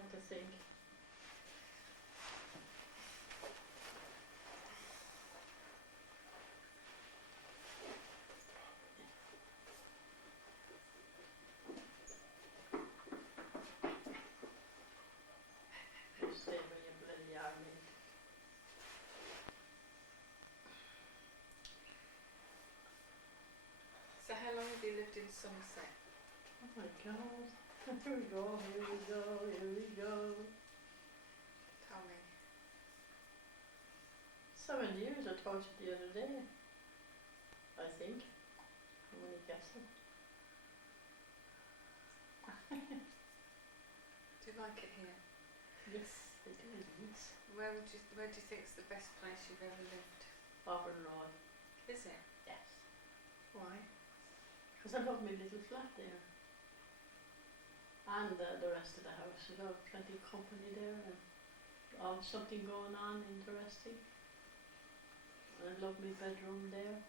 have to think. You stay where you bloody are, mate. So how long have you lived in Somerset? Oh my God. Here we go, here we go, here we go. Tell me. 7 years, I told you the other day. I think. I'm only guessing. Do you like it here? Yes, I do indeed. Where do you think is the best place you've ever lived? Auburn Road. Is it? Yes. Why? Because I love my little flat there. And the rest of the house. I love plenty of company there and something going on interesting. And I love my bedroom there.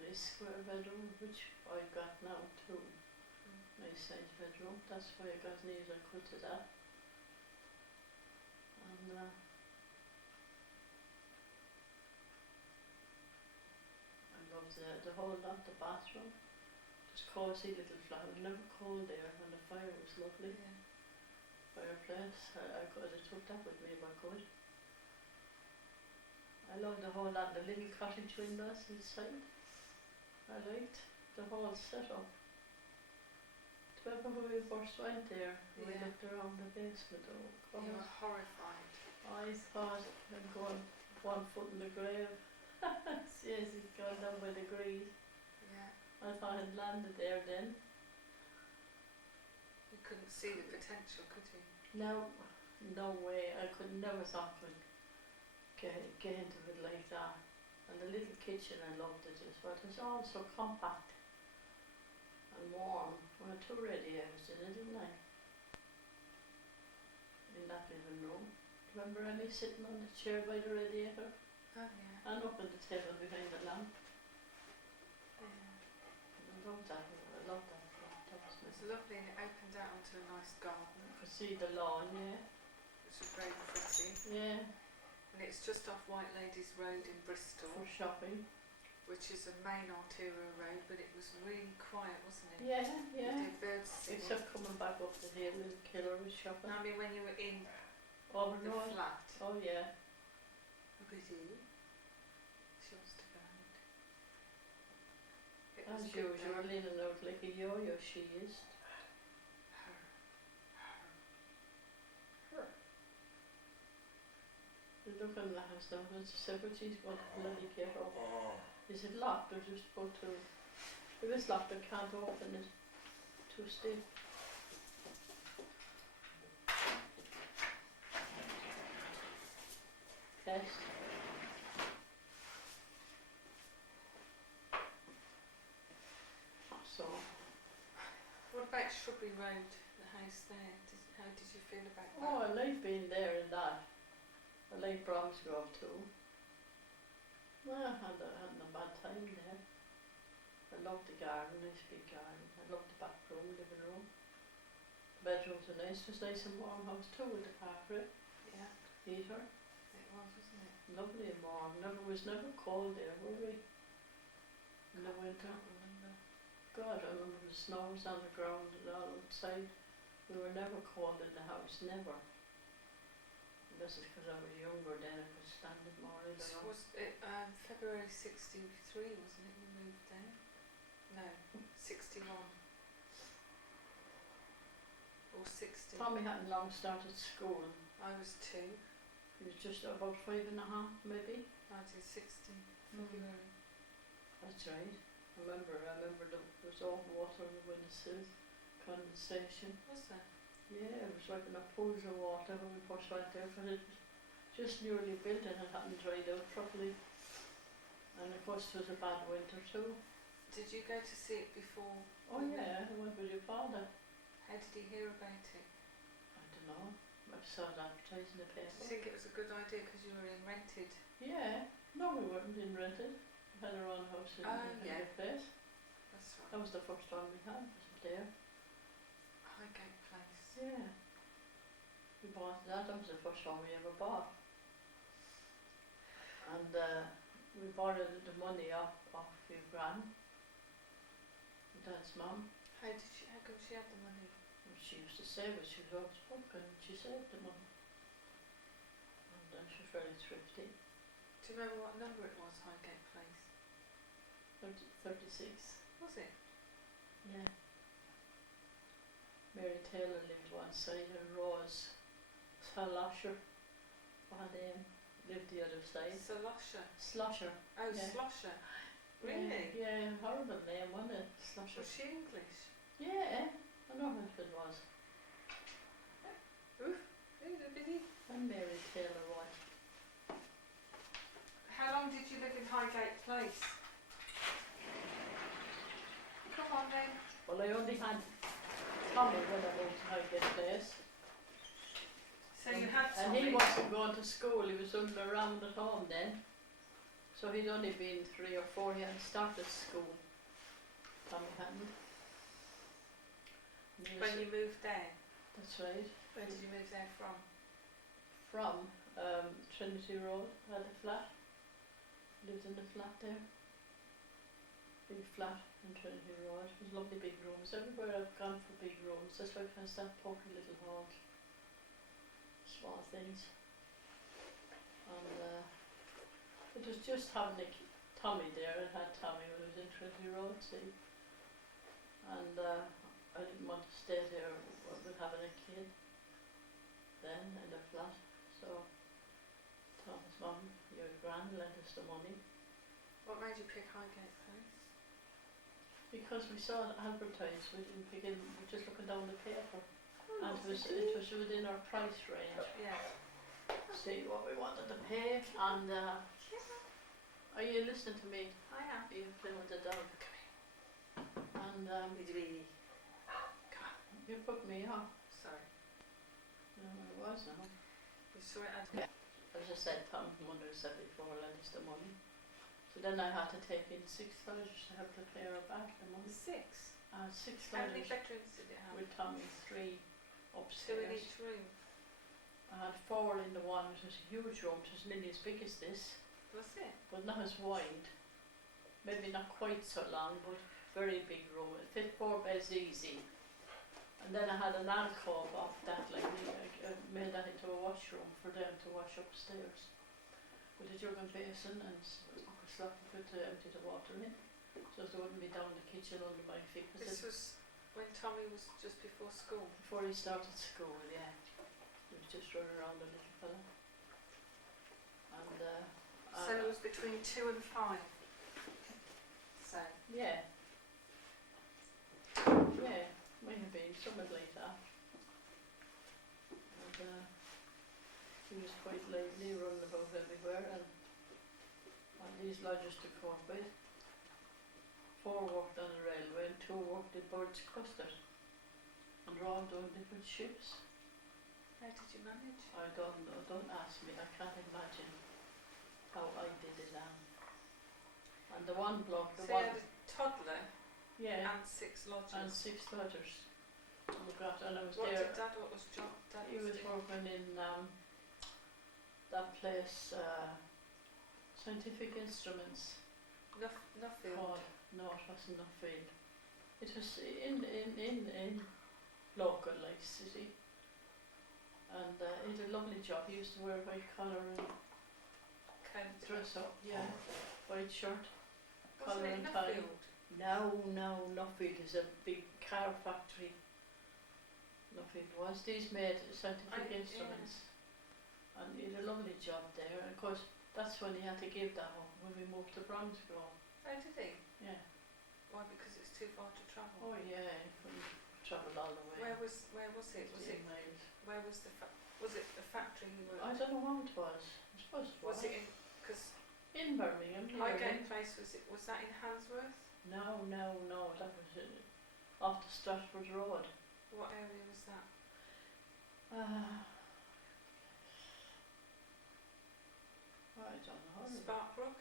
Nice square bedroom, which I got now too. Nice size bedroom. That's why I got knees I could to that. And I love the whole lot, the bathroom. Just cosy little flat. It was never cold there, and the fire was lovely. Yeah. Fireplace. I could have took that with me if I could. I love the whole lot, the little cottage windows inside. I liked the whole setup. Remember when we first went there? We Yeah. looked around the basement. Oh God! You were horrified. I thought I'd gone 1 foot in the grave. Seriously, going down by the grease. Yeah. I thought I'd landed there then. You couldn't see the potential, could you? No way. I could never thought I'd get into it like that. And the little kitchen, I loved it as well. It was all so compact and warm. Well, 2 radiators in it, didn't I? In that living room. Remember Emmy sitting on the chair by the radiator? Oh yeah. And up at the table behind the lamp. Yeah. I love that. I love that. That was It was nice. lovely, and it opened out onto a nice garden, You could see the lawn, yeah. which was very pretty. Yeah, And it's just off White Ladies Road in Bristol, for shopping. which is a main arterial road, but it was really quiet, wasn't it? Yeah, You yeah. did birds singing. Except coming back up the hill and Killer was shopping. I mean, when you were in Auburn the Road. flat. Oh yeah. With you. She wants to go out. It was As a good usual, day. leaning out like a yo-yo she is. You look in the house now, and she said, but she's going to bloody get up. Is it locked or just go to? If it's locked, I can't open it. Too stiff. Test. So, What about Shrubbery Road, the house there? How did you feel about that? oh, I like being there and that. I like Bromsgrove too. Well, I had a bad time there. I loved the garden, nice big garden. I loved the back room, living room. The bedrooms were nice. It was nice and warm house too with the carpet, Yeah, heater. it was, wasn't it? Lovely and warm. Was never cold there, were we? In the winter. Can't remember. God, I remember the snow was on the ground and all outside. We were never cold in the house, never. And this is because I was younger then, I could stand it more, I don't know. Was it February 63, wasn't it, we moved there? No, 61. Or 60. Tommy hadn't long started school. I was 2. He was just about 5 and a half, maybe. 1960, February. That's right. I remember there was all water in the windowsills, condensation. Was there? Yeah, it was like in a pools of water when we first went there, because it was just newly built and it hadn't dried out properly. And of course it was a bad winter too. Did you go to see it before? Oh yeah, I went with your father. How did he hear about it? I don't know. I saw it advertised in the Did you paper. think it was a good idea because you were in rented? Yeah. No, we weren't in rented. We had our own house in yeah. the place. That's That right. was the first one we had, was there. Highgate Place. Yeah. We bought that. That was the first one we ever bought. And we borrowed the money off your gran, Dad's mum. How come she had the money? She used to save it. She was always working and she saved the money. And she was very thrifty. Do you remember what number it was, Highgate Place? 36. Was it? Yeah. Mary Taylor lived one side and Rose Slosher lived the other side. Slosher. Oh, Yeah. Slosher. Really? Yeah, horrible name, wasn't it? Slosher. Was she English? Yeah, I know what it was. Oof. Really? And Mary Taylor was. How long did you live in Highgate Place? Come on then. Well, I only had Tommy when I moved to Highgate Place. So you had And Tommy. he wasn't going to school, he was under around at home then. So he'd only been 3 or 4, he hadn't started school. Tommy hadn't. And he was- When you moved there. That's right. Where did you move there from? From Trinity Road, I had a flat. Lived in the flat there. Big flat in Trinity Road. It was lovely big rooms. Everywhere I've gone for big rooms, that's why I can't stand poky little halls. Small things. And it was just having Tommy there. I had Tommy when I was in Trinity Road, see. And I didn't want to stay there with having a kid then in the flat. So Tom's mum, your gran, lent us the money. What made you pick Highgate Place? Because we saw it advertised, we didn't begin, we were just looking down the paper. Oh, And it was within our price range. Yeah. See what we wanted to pay. And are you listening to me? I am. Are you playing with the dog? And you put me off. Sorry. It was now. You saw it Yeah. As I said, Tom's mother said before, lent us the money. So then I had to take in 6 lodgers to have to pay her back the money. 6? 6 How many lodgers bedrooms did it have? with Tommy, 3 2 upstairs. in each room. I had 4 in the one, which was a huge room, it was nearly as big as this, Was it? but not as wide. Maybe not quite so long, but very big room. It fit 4 beds easy. And then I had an alcove off that, like I made that into a washroom for them to wash upstairs. With a jug and basin and a slot to empty the water in, so they wouldn't be down the kitchen under my feet. This was when Tommy was just before school. Before he started school, yeah. He was just running around a little fella. And So it was between 2 and 5. So. yeah. Yeah, might have been something like that. And he was quite lively, running about everywhere, and these lodgers to cope with. 4 worked on the railway and 2 worked in Bird's Custard. And they're all doing different ships. How did you manage? I don't know, don't ask me, I can't imagine how I did it now. And the one block, So you had a toddler yeah, and 6 lodgers. and 6 lodgers. Oh God, and I was What there. what was Dad He was doing? working in that place, Scientific Instruments. Nothing. Called, no, it wasn't Nuffield. It was in local, like city. And he did a lovely job. He used to wear a white collar and dress up, yeah, white shirt, collar Wasn't it and tie. Nuffield? No, Nuffield is a big car factory. Nuffield was. These made scientific instruments. And he did a lovely job there. And of course, that's when he had to give that up, when we moved to Bromsgrove. Oh, did he? Yeah. Why? Because it's too far to travel. Oh yeah, he couldn't travel all the way. Where was it? Was it 15 miles. where was was it the factory you were? I don't know how it was. I suppose it was. Was it in? Because In Birmingham. Highgate Place was that in Handsworth? No, that was off the Stratford Road. What area was that? I don't know. Sparkbrook?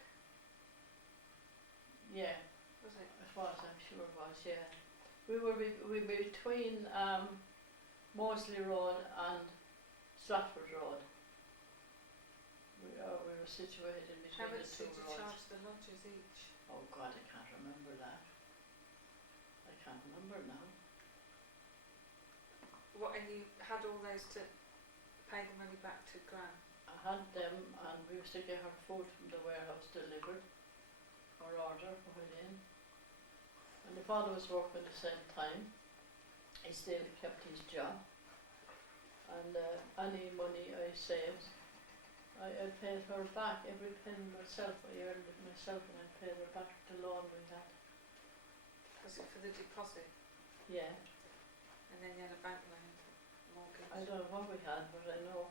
Yeah, Was it? it was, I'm sure it was, yeah. We were between Moseley Road and Stratford Road. We were situated in How between the much two did you roads. charge the lodgers each? Oh God, I can't remember that. I can't remember now. What, and you had all those to pay the money back to Gran? I had them, and we used to get our food from the warehouse delivered, or order, put it in. And the father was working at the same time. He still kept his job. And any money I saved, I paid her back, every penny myself. I earned it myself, and I paid her back the loan we had. Was it for the deposit? Yeah, And then you had a bank loan, mortgage? I don't know what we had, but I know.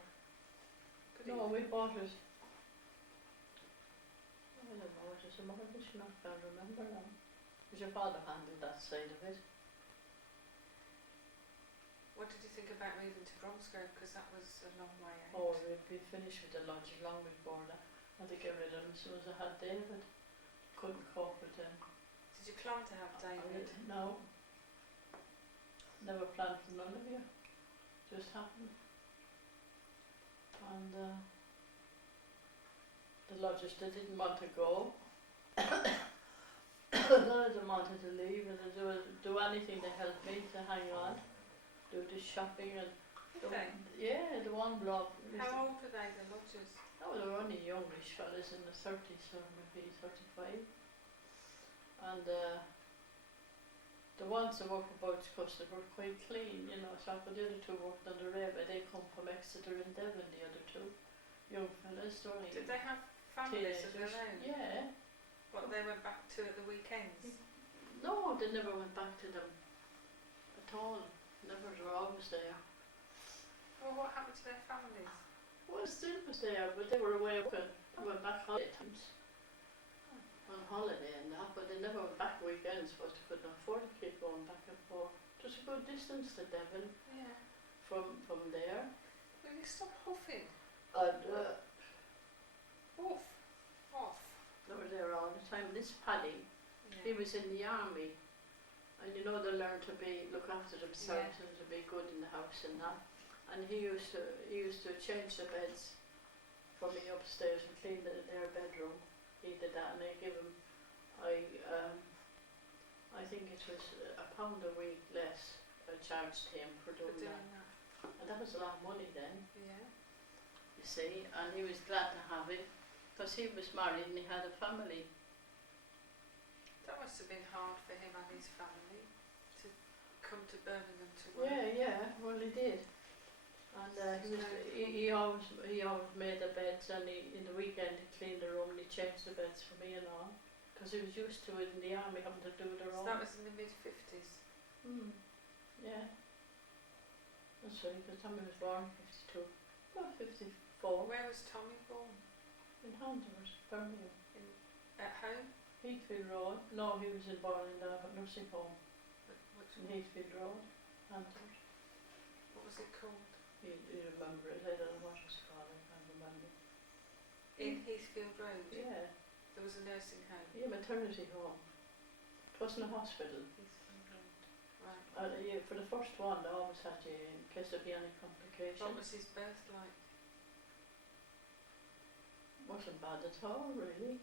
Good No, evening. we bought it. I don't know, it was a mortgage, I can't remember now. Because your father handled that side of it. What did you think about moving to Bromsgrove? Because that was a long way out. Oh, we'd be finished with the lodge long before that. I had to get rid of him as soon as I had David. Couldn't cope with him. Did you plan to have David? No. Never planned for none of you. Just happened. And the lodgers, they didn't want to go. None of them wanted to leave, and they do anything to help me to hang on. Do the shopping and Did they? yeah, the one block. How old were they, the lodgers? Oh, they were only youngish fellas in the 30s, or maybe 35. And the ones that work for Boats Custard were quite clean, you know. So but the other two worked on the railway. They come from Exeter and Devon, the other two young fellas. Did they have families of their own? Yeah. What they went back to at the weekends? No, they never went back to them at all. Never, they were always there. Well, what happened to their families? Well, still was there, but they were away working. They went back holiday times. On holiday and that, but they never went back weekends because they couldn't afford to keep going back and forth. It was a good distance to Devon Yeah. from there. Will you stop huffing? And Off. Off. they were there all the time. This Paddy, he Yeah. was in the army, and you know they learn to look after themselves and to be good in the house and that. And he used to change the beds for me upstairs and clean their bedroom. He did that, and I give him, I think it was £1 a week less I charged him for For doing doing that. that. And that was a lot of money then, Yeah. you see, and he was glad to have it because he was married and he had a family. That must have been hard for him and his family to come to Birmingham to work. Yeah, well he did. And he always made the beds, and in the weekend he cleaned the room and he changed the beds for me and all, because he was used to it in the army having to do their So own. that was in the mid-50s? Yeah. That's right, because Tommy was born 52. Well, 54. Where was Tommy born? In Honduras, Birmingham. At home? Heathfield Road. No, he was born in the nursing home Which in one? Heathfield Road, Honduras. What was it called? You remember it? I don't know what it was called, I can't remember. In Heathfield Road? Yeah, There was a nursing home? yeah, maternity home. It wasn't a hospital. Heathfield Road. Right. Yeah, for the first one, they always had you in case there'd be any complications. What was his birth like? Wasn't bad at all, really.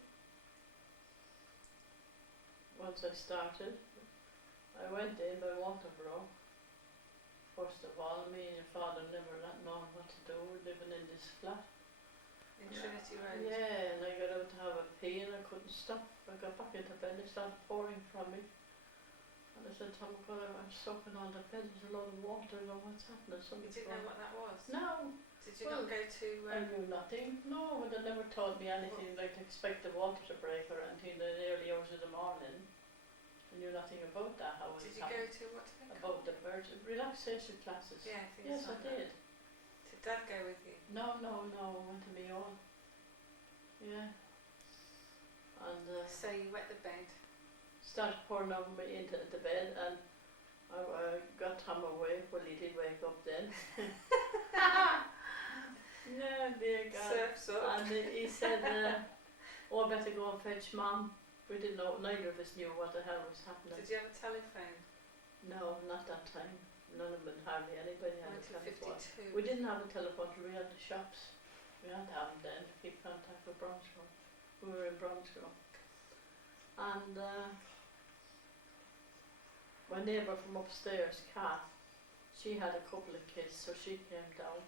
Once I started, I went in by Waterborough. First of all, me and your father never known what to do, living in this flat. In Trinity Road? Yeah, and I got out to have a pee and I couldn't stop. I got back into bed and it started pouring from me. And I said, Tom, God, I'm soaking on the bed, there's a lot of water, and what's happening? You Something's didn't know wrong. what that was? No, Did you Well, not go to... I knew nothing. No, but they never taught me anything like to expect the water to break or anything in the early hours of the morning. I knew nothing about that, how Did it you go happened. to, what do they About call the birds, relaxation classes. Yeah, things Yes, I like that. did. Did Dad go with you? No, I went to my own. Yeah. And So you wet the bed? started pouring over me into the bed, and I got Tom awake. Well, he did wake up then. No, dear God. Surf's up. And he said, oh, I better go and fetch Mum. We didn't know, neither of us knew what the hell was happening. Did you have a telephone? No, not that time. None of them, hardly anybody had a telephone. 1952. we didn't have a telephone till we had the shops. We had to have them then to keep contact with Bromsgrove. We were in Bromsgrove. And my neighbour from upstairs, Kath, she had a couple of kids, so she came down.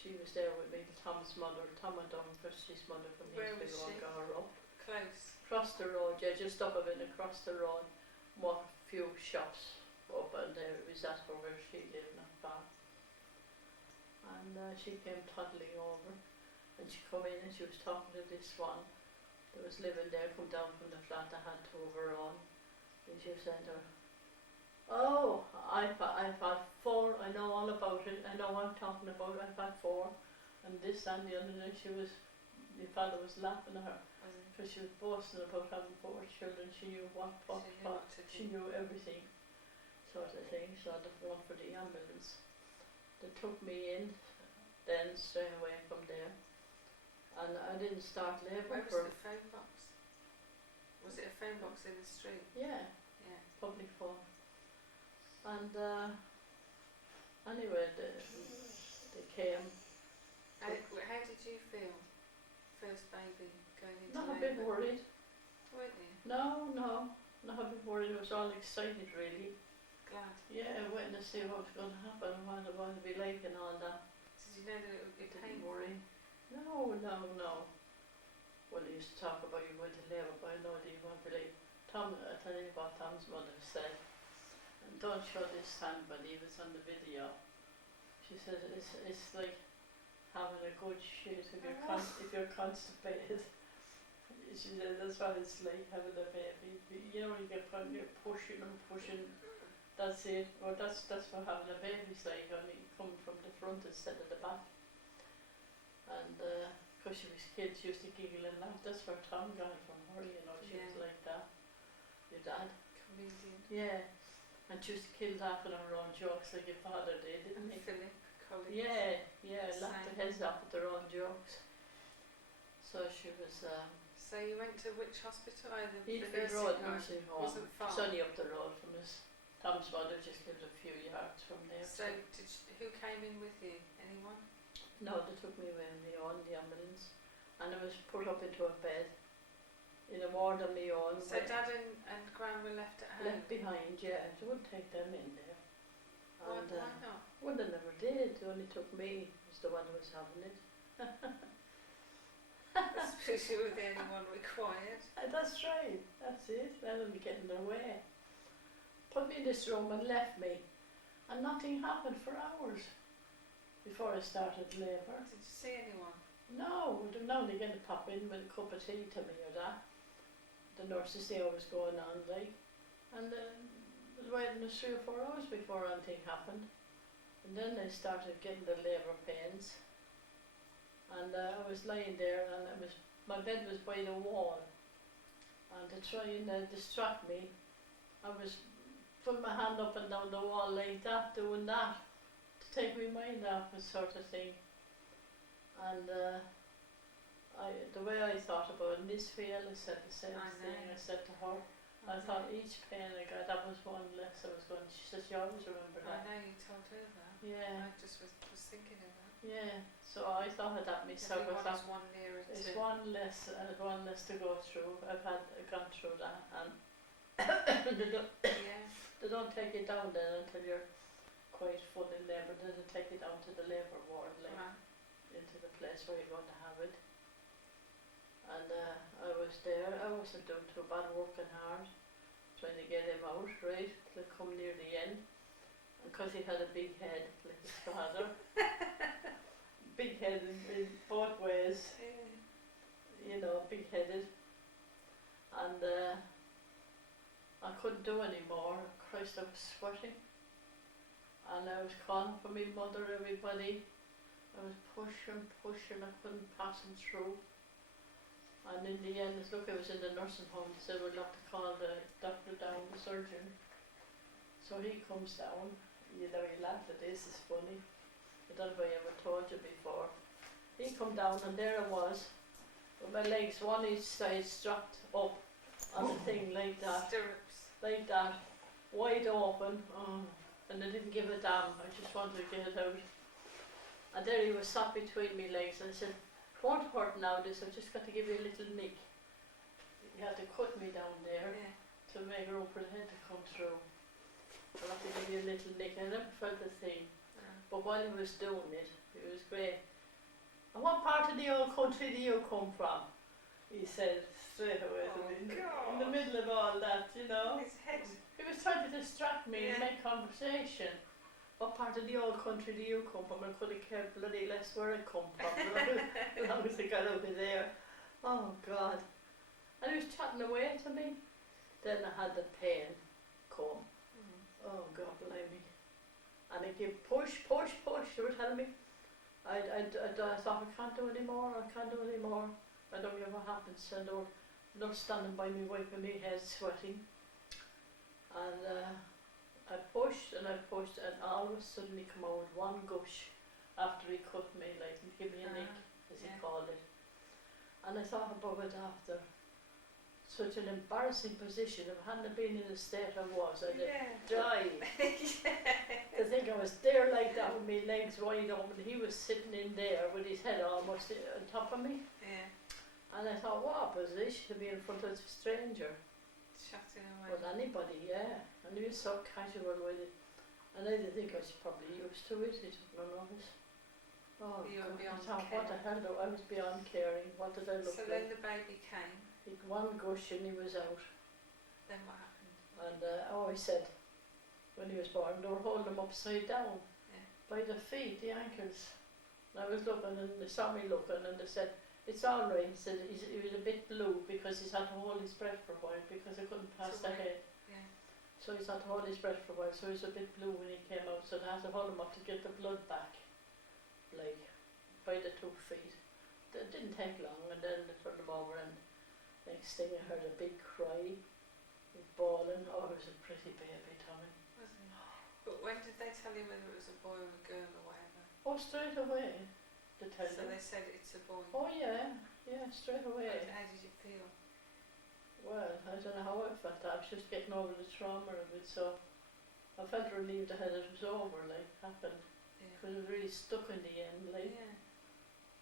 She was there with me, Tom's mother. Tom went down for his mother from his Where big was one, she? got her up. Close. Across the road, yeah, just up a bit across the road. Walked a few shops up and there. It was that where she lived, not far. And she came toddling over. And she come in and she was talking to this one that was living there, come down from the flat I had to over on. And she was saying to her, "Oh, I've had 4, I know all about it, I know what I'm talking about, I've had 4. And this and the other day my father was laughing at her, because she was boasting about having 4 children. She knew what she knew everything, sort of thing. So the one for the ambulance. They took me in, then straight away from there. And I didn't start labour. Where was the phone box? Was it a phone box in the street? Yeah, Yeah. public phone. And anyway, they came. How did you feel? First baby going into Not a bit labour? worried. Weren't you? No, not a bit worried. I was all excited, really. Glad. Yeah, waiting to see what was going to happen and what it was to be like and all that. Did you know that it would be Didn't painful? worry. No. Well, he used to talk about you going to labour, but I know that you won't believe. Tom, I'll tell you what Tom's mother said. And don't show this hand, but he was on the video. She said it's like having a good shit if you're constipated. She said that's what it's like having a baby. You know, you're pushing and pushing. That's it. Or that's what having a baby's like, only coming from the front instead of the back. And because she was kids, she used to giggle and laugh. That's where Tom got it from her, you know. She was like that. Your dad. Comedian. Yeah. And she used to kill laughing at her own jokes like your father did, didn't he? Philip Collins. Yeah, laughed their heads off at their own jokes. So she was So you went to which hospital? The Heathfield Road nursing home. Wasn't far. It's only up the road from us. Tom's mother just lived a few yards from there. So who came in with you? Anyone? No, they took me away on my own, the ambulance, and I was put up into a bed in a ward on my own. So Dad and Gran were left at home? Left behind, yeah. They wouldn't take them in there. Why And, not? well, they never did. They only took me as the one who was having it. I suppose you were the only one required. That's right. That's it. Let them get in their way. Put me in this room and left me, and nothing happened for hours before I started labour. Did you see anyone? No, now and again to pop in with a cup of tea to me or that. The nurses see what was going on, like, and I was waiting 3 or 4 hours before anything happened. And then I started getting the labour pains, and I was lying there, and my bed was by the wall, and to try and distract me, I was putting my hand up and down the wall like that, doing that, to take my mind off it, sort of thing. And the way I thought about it, Miss Fiel, I said the same thing. I said to her, I thought each pain I got, that was one less I was going. She says, you always remember I that. know, you told her that. Yeah. I just was thinking of that. Yeah, so I thought of that myself. Everyone I thought, is one nearer it's to... one less to go through. I've gone through that, and Yeah. they don't take you down then until you're quite full in labour. Then they take you down to the labour ward, like, Right. into the place where you're going to have it. And I was there. I wasn't doing too bad, working hard, trying to get him out, right, to come near the end. And because he had a big head, like his father, big head in both ways, you know, big-headed. And I couldn't do any more. Christ, I was sweating. And I was calling for my mother, everybody. I was pushing, I couldn't pass him through. And in the end, look, I was in the nursing home. They said we'll have to call the doctor down, the surgeon. So he comes down. You know, you laugh at this, it's funny. I don't know if I ever told you before. He come down and there I was, with my legs one each side strapped up on the thing like that. Stirrups. Like that, wide open, and I didn't give a damn. I just wanted to get it out. And there he was sat between me legs, and I said, "It won't hurt now, this, I've just got to give you a little nick." He had to cut me down there Yeah. to make room for the head to come through. I had to give you a little nick. I never felt a thing. But while he was doing it, it was great. "And what part of the old country do you come from?" he said straight away to Oh, me. In God. the middle of all that, you know. His head. He was trying to distract me and Yeah. make conversation. "What part of the old country do you come from?" I could have cared bloody less where I come from, as long as I got over there. Oh God. And he was chatting away to me. Then I had the pain come. Oh God blimey. And I give push, they were telling me. I thought, I can't do any more, I can't do any more. I don't care what happens, and they're not standing by me wiping my head sweating. And I pushed, and all of a sudden he come out with one gush after he cut me, like, and give me a nick, as he Yeah. called it. And I thought about it after. Such an embarrassing position. If I hadn't been in the state I was, I'd have Yeah. died. To think I was there like that with my legs wide open, he was sitting in there with his head almost on top of me. Yeah. And I thought, what a position to be in front of a stranger. Chatting away. With anybody, yeah. And he was so casual with it. And I didn't think I was probably used to it. He took no notice. Oh, You were God. I beyond thought, what the hell, I was beyond caring. What did I look So like? then the baby came. He'd one gush and he was out. Then what happened? And I always said, when he was born, they were holding him upside down. Yeah. By the feet, the ankles. And I was looking, and they saw me looking, and they said, "It's all right." He said he was a bit blue because he's had to hold his breath for a while because I couldn't pass So the wait. head. Yeah. So he's had to hold his breath for a while, so he was a bit blue when he came out, so they had to hold him up to get the blood back, like, by the 2 feet. It didn't take long, and then they turned him over, and next thing I heard a big cry, bawling. Oh, it was a pretty baby, Tommy. Wasn't it? But when did they tell you whether it was a boy or a girl or whatever? Oh, straight away, they tell So you. they said it's a boy. Oh yeah, straight away. How did you feel? Well, I don't know how I felt. I was just getting over the trauma of it, so I felt relieved that it was over, like, happened. Yeah. Because it was really stuck in the end, like. Yeah.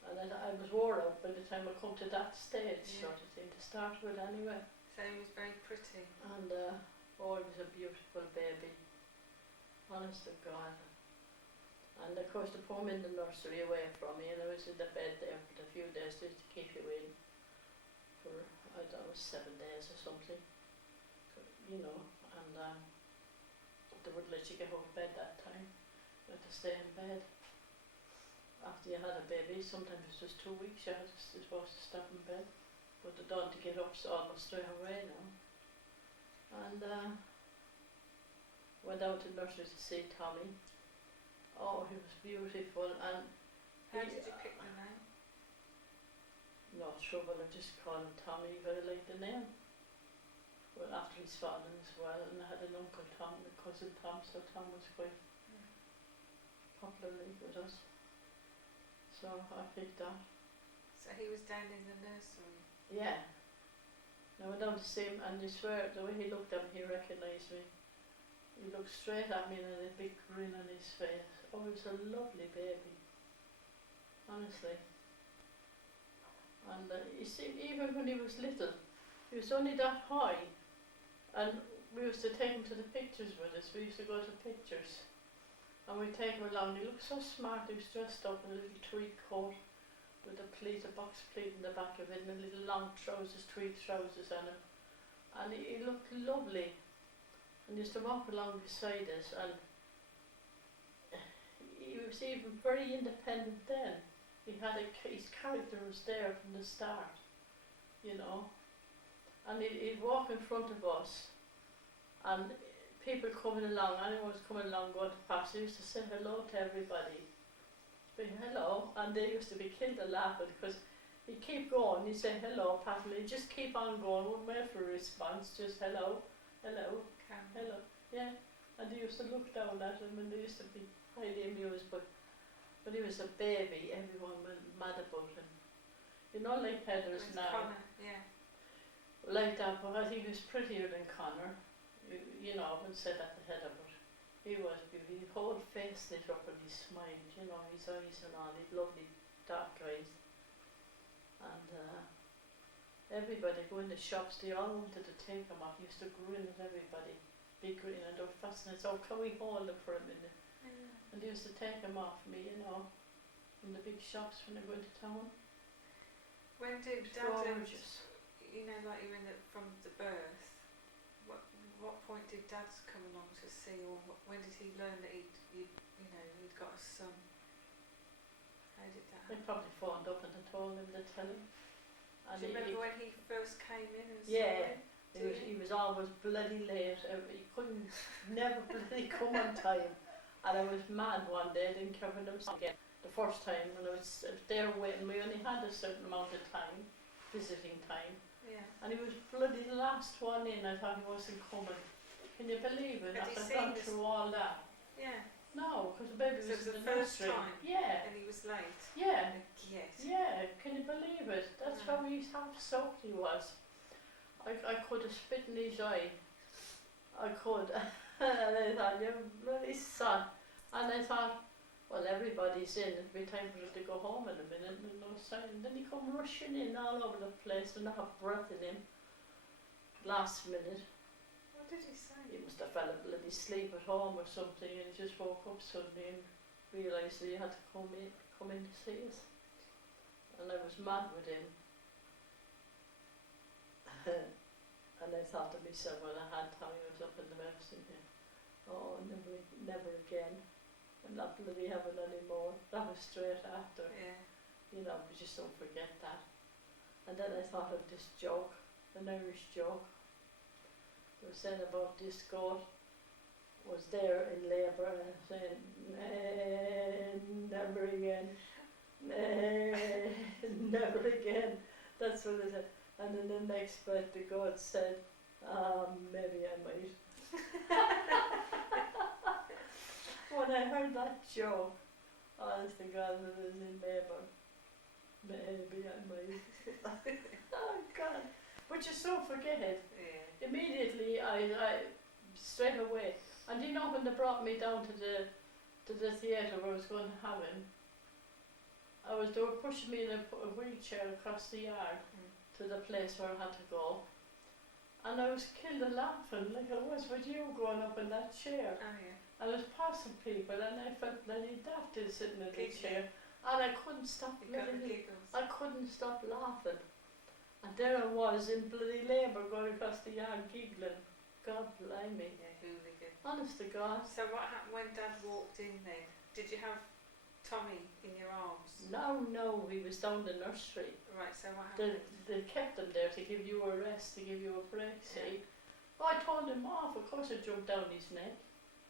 And then I was wore out by the time I come to that stage, Yeah. sort of thing, to start with anyway. So he was very pretty. And, oh, it was a beautiful baby. Honest to God. And of course they put him in the nursery away from me, and I was in the bed there for a few days just to keep you in for, I don't know, 7 days or something. You know, and they wouldn't let you get out of bed that time. You had to stay in bed. After you had a baby, sometimes it's just 2 weeks you had to, you're supposed to stop in bed. But they don't to get up almost straight away now. And went out to the nursery to see Tommy. Oh, he was beautiful. And How he, did you pick the name? no trouble, I just called him Tommy because I liked the name. Well, after his father as well, and I had an uncle Tom, and a cousin Tom, so Tom was quite popular with us. So I picked that. So he was down in the nursery. Yeah. I went down to see him, and I swear, the way he looked at me, he recognised me. He looked straight at me and had a big grin on his face. Oh, he was a lovely baby. Honestly. And you see, even when he was little, he was only that high. And we used to take him to the pictures with us. We used to go to pictures. And we'd take him along. He looked so smart. He was dressed up in a little tweed coat with a pleat, a box pleat in the back of it, and a little long trousers, tweed trousers on him. And he looked lovely. And he used to walk along beside us, and he was even very independent then. He had his character was there from the start, you know. And he'd walk in front of us, and people coming along, anyone was coming along going to pass, he used to say hello to everybody. Say hello, and they used to be killed of laughing because he'd keep going, he'd say hello, pat me, he'd just keep on going, wouldn't wait for a response, just hello, hello, hello, yeah. And they used to look down at him, and they used to be highly amused, but when he was a baby, everyone went mad about him. You know, like Heather's With now. Connor, yeah. Like that, but I think he was prettier than Connor. You know, I wouldn't say that to Heather, but He was beautiful. His whole face lit up and he smiled, you know, his eyes and all, his lovely dark eyes. And everybody go in the shops, they all wanted to take him off. He used to grin at everybody, big grin, and they were fascinated. So can we hold him for a minute? And they used to take him off me, you know, in the big shops when they go into town. When did It's Dad, gorgeous. you know, like you were in the, from the birth, what point did Dad come along to see, or when did he learn that you know, he'd got a son? How did that They happen? probably phoned up and they told him to tell him. And Do you remember when he first came in and saw Yeah. him? he was always bloody late. He couldn't never bloody come on time. And I was mad one day. I didn't care when I was again. The first time when I was there waiting, we only had a certain amount of time, visiting time. Yeah. And he was bloody the last one in. I thought he wasn't coming. Can you believe it? Had he After seen gone this- through all that. Yeah. No, because the baby So was it was in the the first nursery. time? Yeah. And he was late? Yeah. Yes. Yeah, can you believe it? That's No. how he half soaked he was. I could have spit in his eye. I could. And I thought, you bloody son. And I thought, well, everybody's in. It'll be time for it to go home in a minute. And no sign. And then he come rushing in all over the place and not have breath in him. Last minute. What did he say? He must have fell bloody asleep at home or something, and he just woke up suddenly and realised that he had to come in to see us. And I was mad with him. And I thought to myself, when I had time, I was up in the medicine here. Oh, never again. I'm not bloody having any more. That was straight after. Yeah. You know, we just don't forget that. And then I thought of this joke, an Irish joke. They were saying about this goat was there in labour and saying, never again, never again. That's what they said. And in the next breath the goat said, maybe I might. When I heard that joke, honest to God, it was in labour. Maybe I might. Oh God. But you don't forget it. Yeah. Immediately, I straight away. And you know when they brought me down to the theatre where I was going to have him, they were pushing me in a wheelchair across the yard to the place where I had to go. And I was killed of laughing like I was with you going up in that chair. Oh yeah. And I was passing people and I felt bloody daft sitting in the Giggling. chair. And I couldn't stop You got the bloody, giggles. I couldn't stop laughing. And there I was in bloody labour going across the yard giggling. God blimey. Yeah, hooligan. Honest to God. So what happened when Dad walked in then? Did you have Tommy in your arms? No, he was down the nursery. Right, so what They, happened? they kept him there to give you a rest, to give you a break, see. Oh, I told him off, of course I jumped down his neck.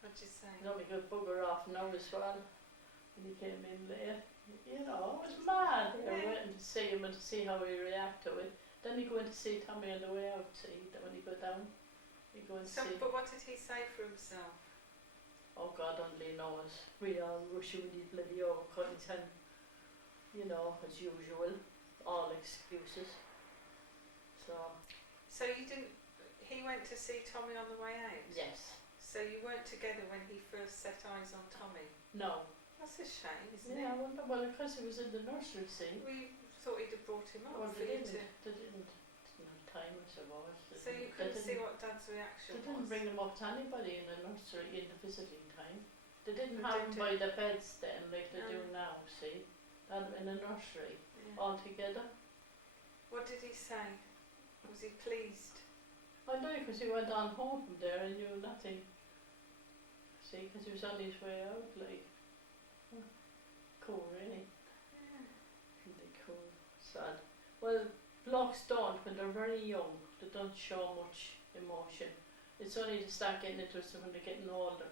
What'd you say? You know, we could bugger off now as well. And he came in late. You know, I was mad there waiting to see him and to see how he react to it. Then you go in to see Tommy on the way out, see, that when you go down, you go and So, see. but what did he say for himself? Oh God only knows. We all rush with these bloody overcuttings and, you know, as usual, all excuses. So you didn't, he went to see Tommy on the way out? Yes. So you weren't together when he first set eyes on Tommy? No. That's a shame, isn't Yeah, it? well, because he was in the nursery, see. We thought he'd have brought him up Well, for they you didn't. to... They didn't have time, I suppose. So you couldn't see what Dad's reaction They didn't was? bring him up to anybody in the nursery in the visiting time. They didn't They have him didn't by the beds then, like they do No. now, see. And in the nursery, Yeah. all together. What did he say? Was he pleased? I know, because he went on home from there and knew nothing. See, because he was on his way out, like. Cool, really. Yeah. Really cool. Sad. Well, blokes don't, when they're very young, they don't show much emotion. It's only to start getting interested when they're getting older.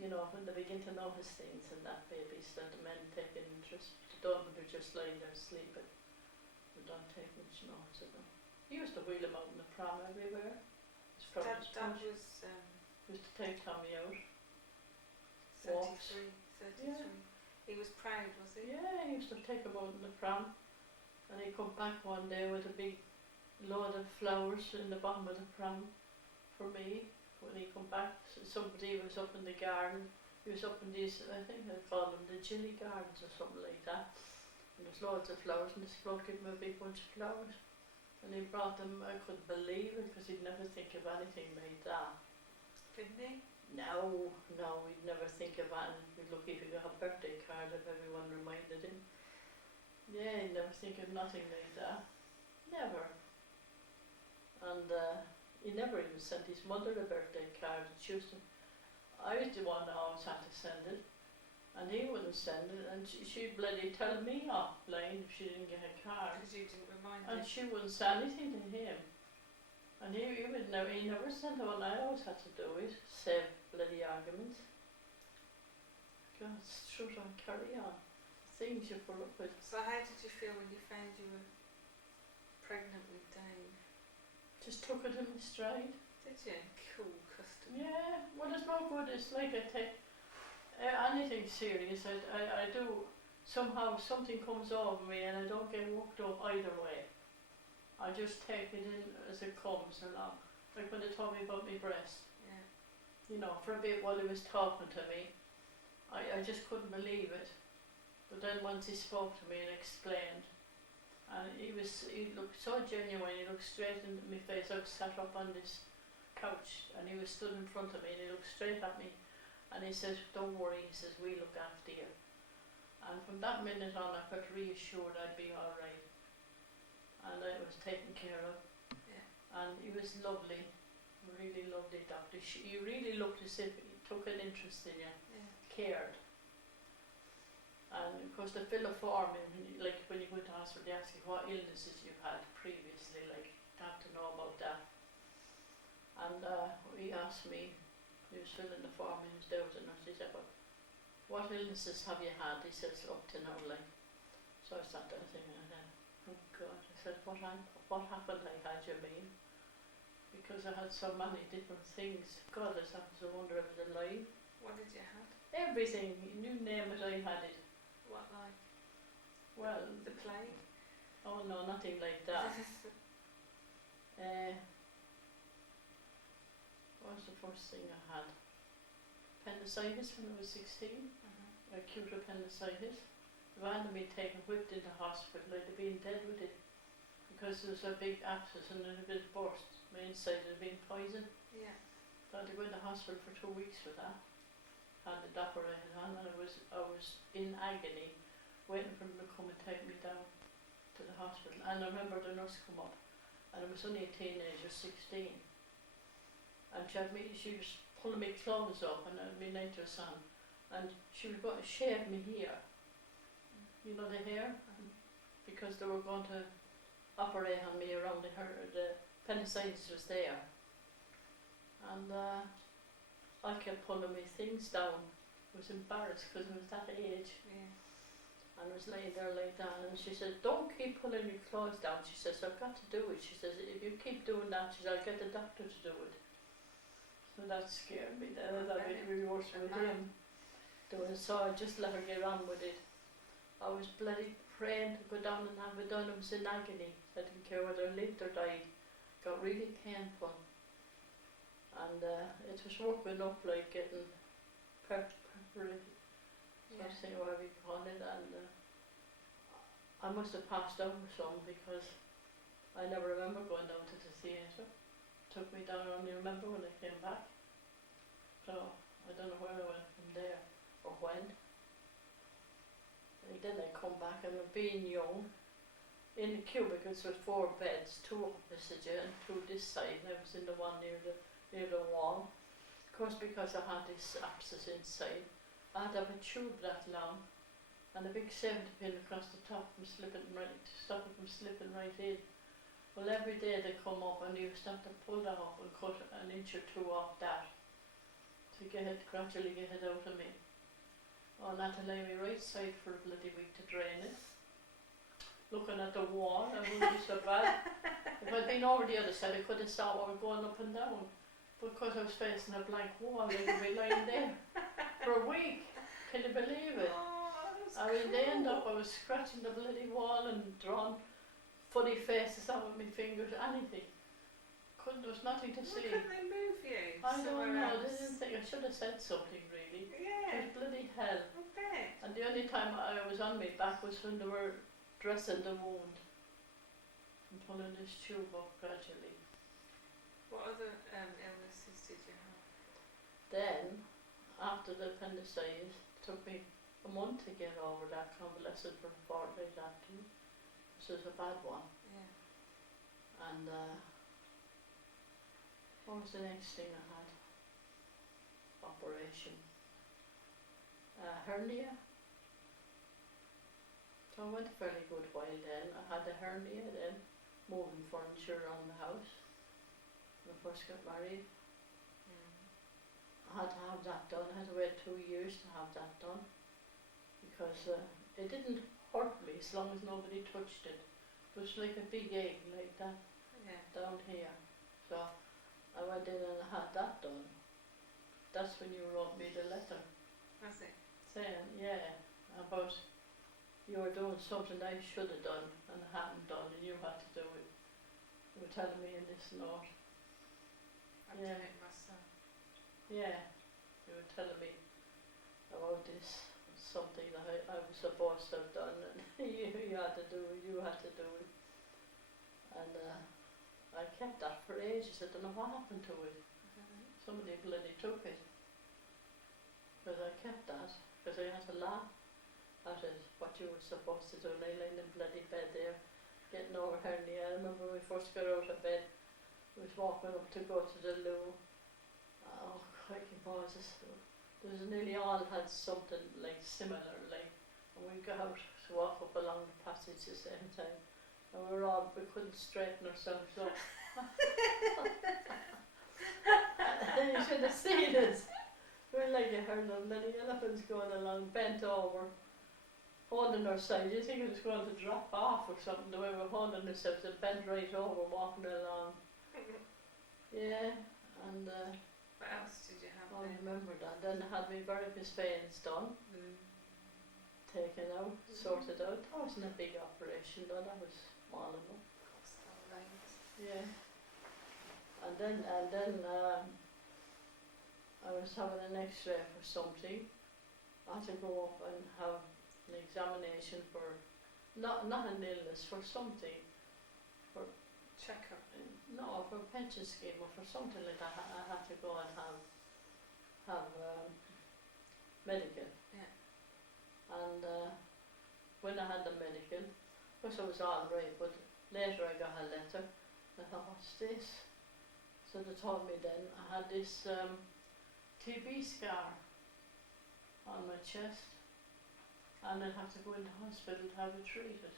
You know, when they begin to notice things and that babies, then the men take an interest. They don't when they're just lying there sleeping. They don't take much notice of them. He used to wheel him out in the pram everywhere. His pram Dad, was Dad punched. was He used to take Tommy out. 33, 33. Yeah. He was proud, was he? Yeah, he used to take him out in the pram. And he'd come back one day with a big load of flowers in the bottom of the pram for me. when he come back, somebody was up in the garden. He was up in these, I think they call them the Gilly Gardens or something like that. And there's loads of flowers, and this bloke gave him a big bunch of flowers. And he brought them, I couldn't believe it, because he'd never think of anything like that. Didn't he? No, he'd never think of that. And he'd be lucky if he got a birthday card if everyone reminded him. Yeah, he'd never think of nothing like that. Never. And he never even sent his mother a birthday card. She used to, I was the one that always had to send it, and he wouldn't send it, and she'd bloody tell me off line if she didn't get a card. Because you didn't remind And him. she wouldn't say anything to him. And he never sent the one I always had to do it, save bloody arguments. God, strut on, carry on. Things you put up with. So how did you feel when you found you were pregnant with Dave? Just took it in my stride. Did you? Cool custom. Yeah, well it's no good, it's like I take anything serious, I do, somehow something comes over me and I don't get worked up either way. I just take it in as it comes along. Like when they told me about my breast, Yeah. you know, for a bit while he was talking to me, I just couldn't believe it. But then once he spoke to me and explained, and he looked so genuine, he looked straight into my face. I was sat up on this couch and he was stood in front of me and he looked straight at me and he said, "Don't worry," he says, "we look after you." And from that minute on I felt reassured I'd be alright. And I was taken care of. Yeah. And he was lovely, really lovely doctor. He really looked as if he took an interest in you, Yeah. cared. And of course they fill a form in, like when you go to hospital they ask you what illnesses you've had previously, like you have to know about that. And he asked me, he was filling the form in, there was a nurse, he said, "Well, what illnesses have you had?" He says, "Up to now, like." So I sat there thinking, oh God, I said, what happened I had, you mean? Because I had so many different things. God, I have to wonder if I was alive. What did you have? Everything, you name it, I had it. What, like Well, the plague? oh no, nothing like that. What was the first thing I had? Appendicitis when I was 16, acute appendicitis. If I hadn't been taken, whipped into hospital, I'd have been dead with it. Because there was a big abscess and it had been burst. My inside had been poisoned. Yeah. So I had to go into hospital for 2 weeks for that. Had it operated on, and I was in agony, waiting for them to come and take me down to the hospital. And I remember the nurse come up, and I was only a teenager, 16. And she was pulling my clothes up and I had my nitrous on, and she was going to shave me hair. You know the hair? Because they were going to operate on me around the appendicitis was there. And I kept pulling my things down. I was embarrassed because I was that age. Yeah. And I was laying there like that, and she said, "Don't keep pulling your clothes down." She says, "I've got to do it." She says, "If you keep doing that," she says, "I'll get the doctor to do it." So that scared me then. I thought it'd be worse with him doing it. So I just let her get on with it. I was bloody praying to go down and have it done. I was in agony. I didn't care whether I lived or died. It got really painful. And it was working up like getting perforated. Yeah. I think what we call it, and I must have passed out or something because I never remember going down to the theatre. Took me down, I only remember when I came back. So I don't know where I went from there or when. And then I come back and being young, in the cubicles with 4 beds, 2 opposite you and 2 this side, and I was in the one near the wall. Of course, because I had this abscess inside, I had to have a tube that long and a big 70 pin across the top from slipping right, to stop it from slipping right in. Well, every day they come up and you start to pull that off and cut an inch or 2 off that to gradually get it out of me. Oh, and I had to lay me right side for a bloody week to drain it. Looking at the wall, it wouldn't be so bad. If I'd been over the other side, I could have saw what was going up and down. But because I was facing a blank wall, I could be lying there for a week. Can you believe it? Oh, I mean, they end up, I was scratching the bloody wall and drawing funny faces out with my fingers, anything. Couldn't, there was nothing to Why see. couldn't they move you I don't somewhere know, else? they didn't think, I should have said something really. It Yeah, was bloody hell. I bet. And the only time I was on my back was when they were dressing the wound and pulling this tube up gradually. What other illnesses did you have? Then, after the appendicitis, it took me a month to get over that, convalescent for a fortnight after. This was a bad one. Yeah. And what was the next thing I had? Operation. Hernia. So I went a fairly good while then. I had a hernia then, moving furniture around the house when I first got married. I had to have that done. I had to wait 2 years to have that done because it didn't hurt me as long as nobody touched it. It was like a big egg like that Yeah. down here. So I went in and I had that done. That's when you wrote me the letter Was it? saying, yeah, about you were doing something I should have done and I hadn't done and you had to do it. You were telling me in this note. I've Yeah. done it myself. Yeah, you were telling me about this, something that I was supposed to have done and you had to do it, you had to do it. And I kept that for ages. I don't know what happened to it. Somebody bloody took it. Because I kept that, because I had to laugh at it, what you were supposed to do. And I lay in the bloody bed there, getting over hernia. I remember when we first got out of bed, I was walking up to go to the loo. Oh, crikey, boys, there was nearly all had something like similar, like, and we got out to walk up along the passage at the same time. And we couldn't straighten ourselves up. You should have seen us. We're like a herd of many elephants going along, bent over, holding our side. You think it was going to drop off or something, the way we're holding ourselves, and bent right over, walking along. Yeah, and What else did you have I then? remember that. Then I had my varicose veins done, taken out, sorted out. That wasn't a big operation though, that was small enough. Still veins. Yeah. And then I was having an x-ray for something. I had to go up and have an examination for, not an illness, for something. Check-up. No, for a pension scheme or for something like that. I had to go and have medical. Yeah. And when I had the medical, of course I was all right, but later I got a letter. I thought, what's this? So they told me then I had this TB scar on my chest, and I'd have to go into hospital to have it treated.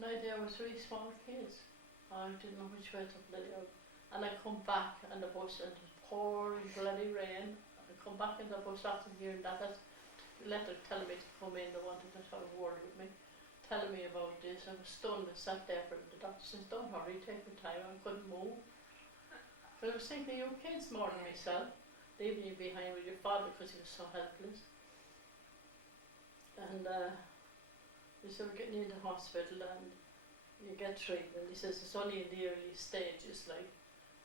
Now there were 3 small kids. I didn't know which way to bloody out. And I come back on the bus and it was pouring bloody rain. I come back in the bus after hearing that. That's the letter telling me to come in. They wanted to have a word with me, telling me about this. I was stunned. I sat there for the doctor says, don't hurry, take your time. I couldn't move. But I was thinking, you kids more than myself, leaving you behind with your father because he was so helpless. And they said, we're getting you into hospital and you get treatment. He says, it's only in the early stages, like,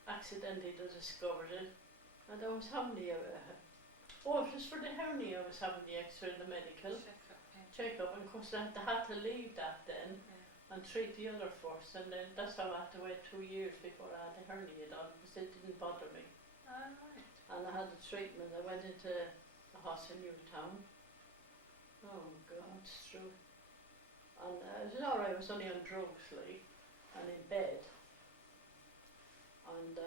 accidentally they discovered it. And I was having the, it was for the hernia I was having the x-ray and the medical Check-up, yeah. check-up. And of course they had to leave that then and treat the other first. And then that's how I had to wait 2 years before I had the hernia done, because it didn't bother me. Oh, right. And I had the treatment. I went into the hospital in Newtown. Oh God, it's true. And it was alright, I was only on drugs, like, and in bed. And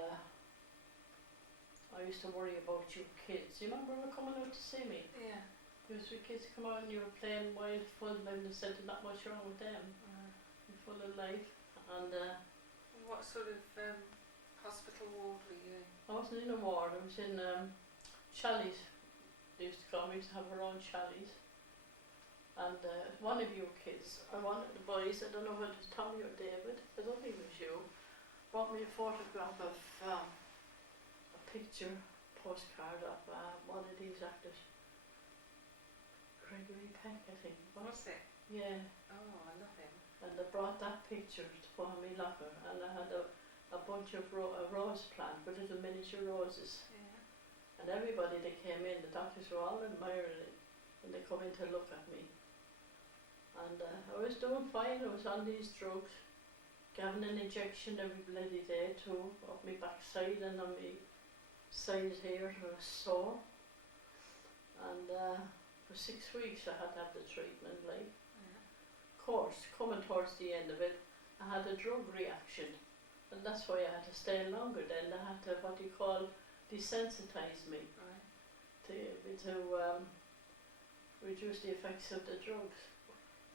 I used to worry about you kids. You remember when coming out to see me? Yeah. There was 3 kids come out and you were playing wild fun, and they said there's not much wrong with them. You're full of life. And What sort of hospital ward were you in? I wasn't in a ward, I was in Challies. They used to call me, to have our own Challies. And one of you kids, one of the boys, I don't know whether it was Tommy or David, I don't think it was you, brought me a photograph of a picture, postcard of one of these actors. Gregory Peck, I think. Was it? Yeah, Oh, I love him. and they brought that picture to put on my locker, and I had a a bunch of a rose plant with little miniature roses. Yeah. And everybody that came in, the doctors were all admiring it when they come in to look at me. And I was doing fine. I was on these drugs, getting an injection every bloody day too, up my backside and on my side here. It was sore. And for 6 weeks I had to have the treatment. Like, of course, coming towards the end of it, I had a drug reaction, and that's why I had to stay longer. Then they had to, what you call, desensitize me Right. to reduce the effects of the drugs.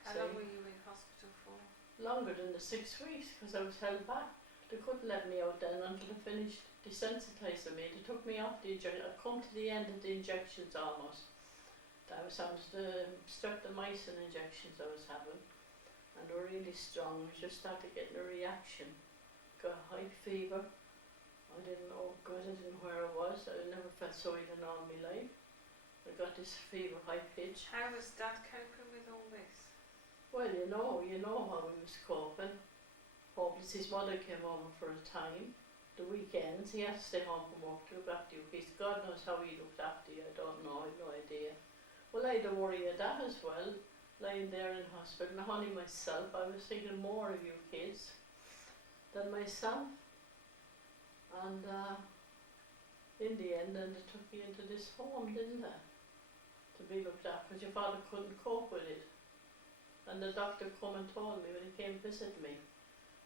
How long were you in hospital for? Longer than the 6 weeks, because I was held back. They couldn't let me out then until they finished desensitising me. They took me off the injection. I'd come to the end of the injections almost. That was the streptomycin injections I was having, and they were really strong. I just started getting a reaction. Got a high fever. I didn't know, God, I didn't know where I was. I never felt so ill in all my life. I got this fever, high pitch. How was Dad coping with all this? Well, you know how he was coping. Hopeless. His mother came over for a time. The weekends, he had to stay home from work to look after you. God knows how he looked after you. I don't know. I have no idea. Well, I had to worry of that as well, lying there in hospital. Not only myself, I was thinking more of you kids than myself. And in the end, then they took me into this home, didn't they? To be looked after, because your father couldn't cope with it. And the doctor come and told me when he came to visit me.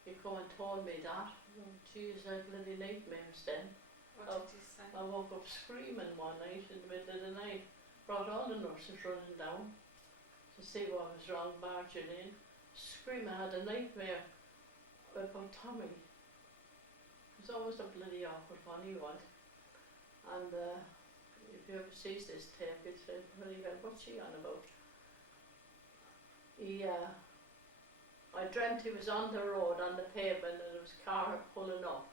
He come and told me that. Oh, geez, I had bloody nightmares then. What did he say? I woke up screaming one night in the middle of the night. Brought all the nurses running down to see what was wrong, marching in. Screaming, I had a nightmare about Tommy. It was always a bloody awkward one, he was. And if you ever sees this tape, you'd say, what's she on about? I dreamt he was on the road, on the pavement, and there was a car pulling up.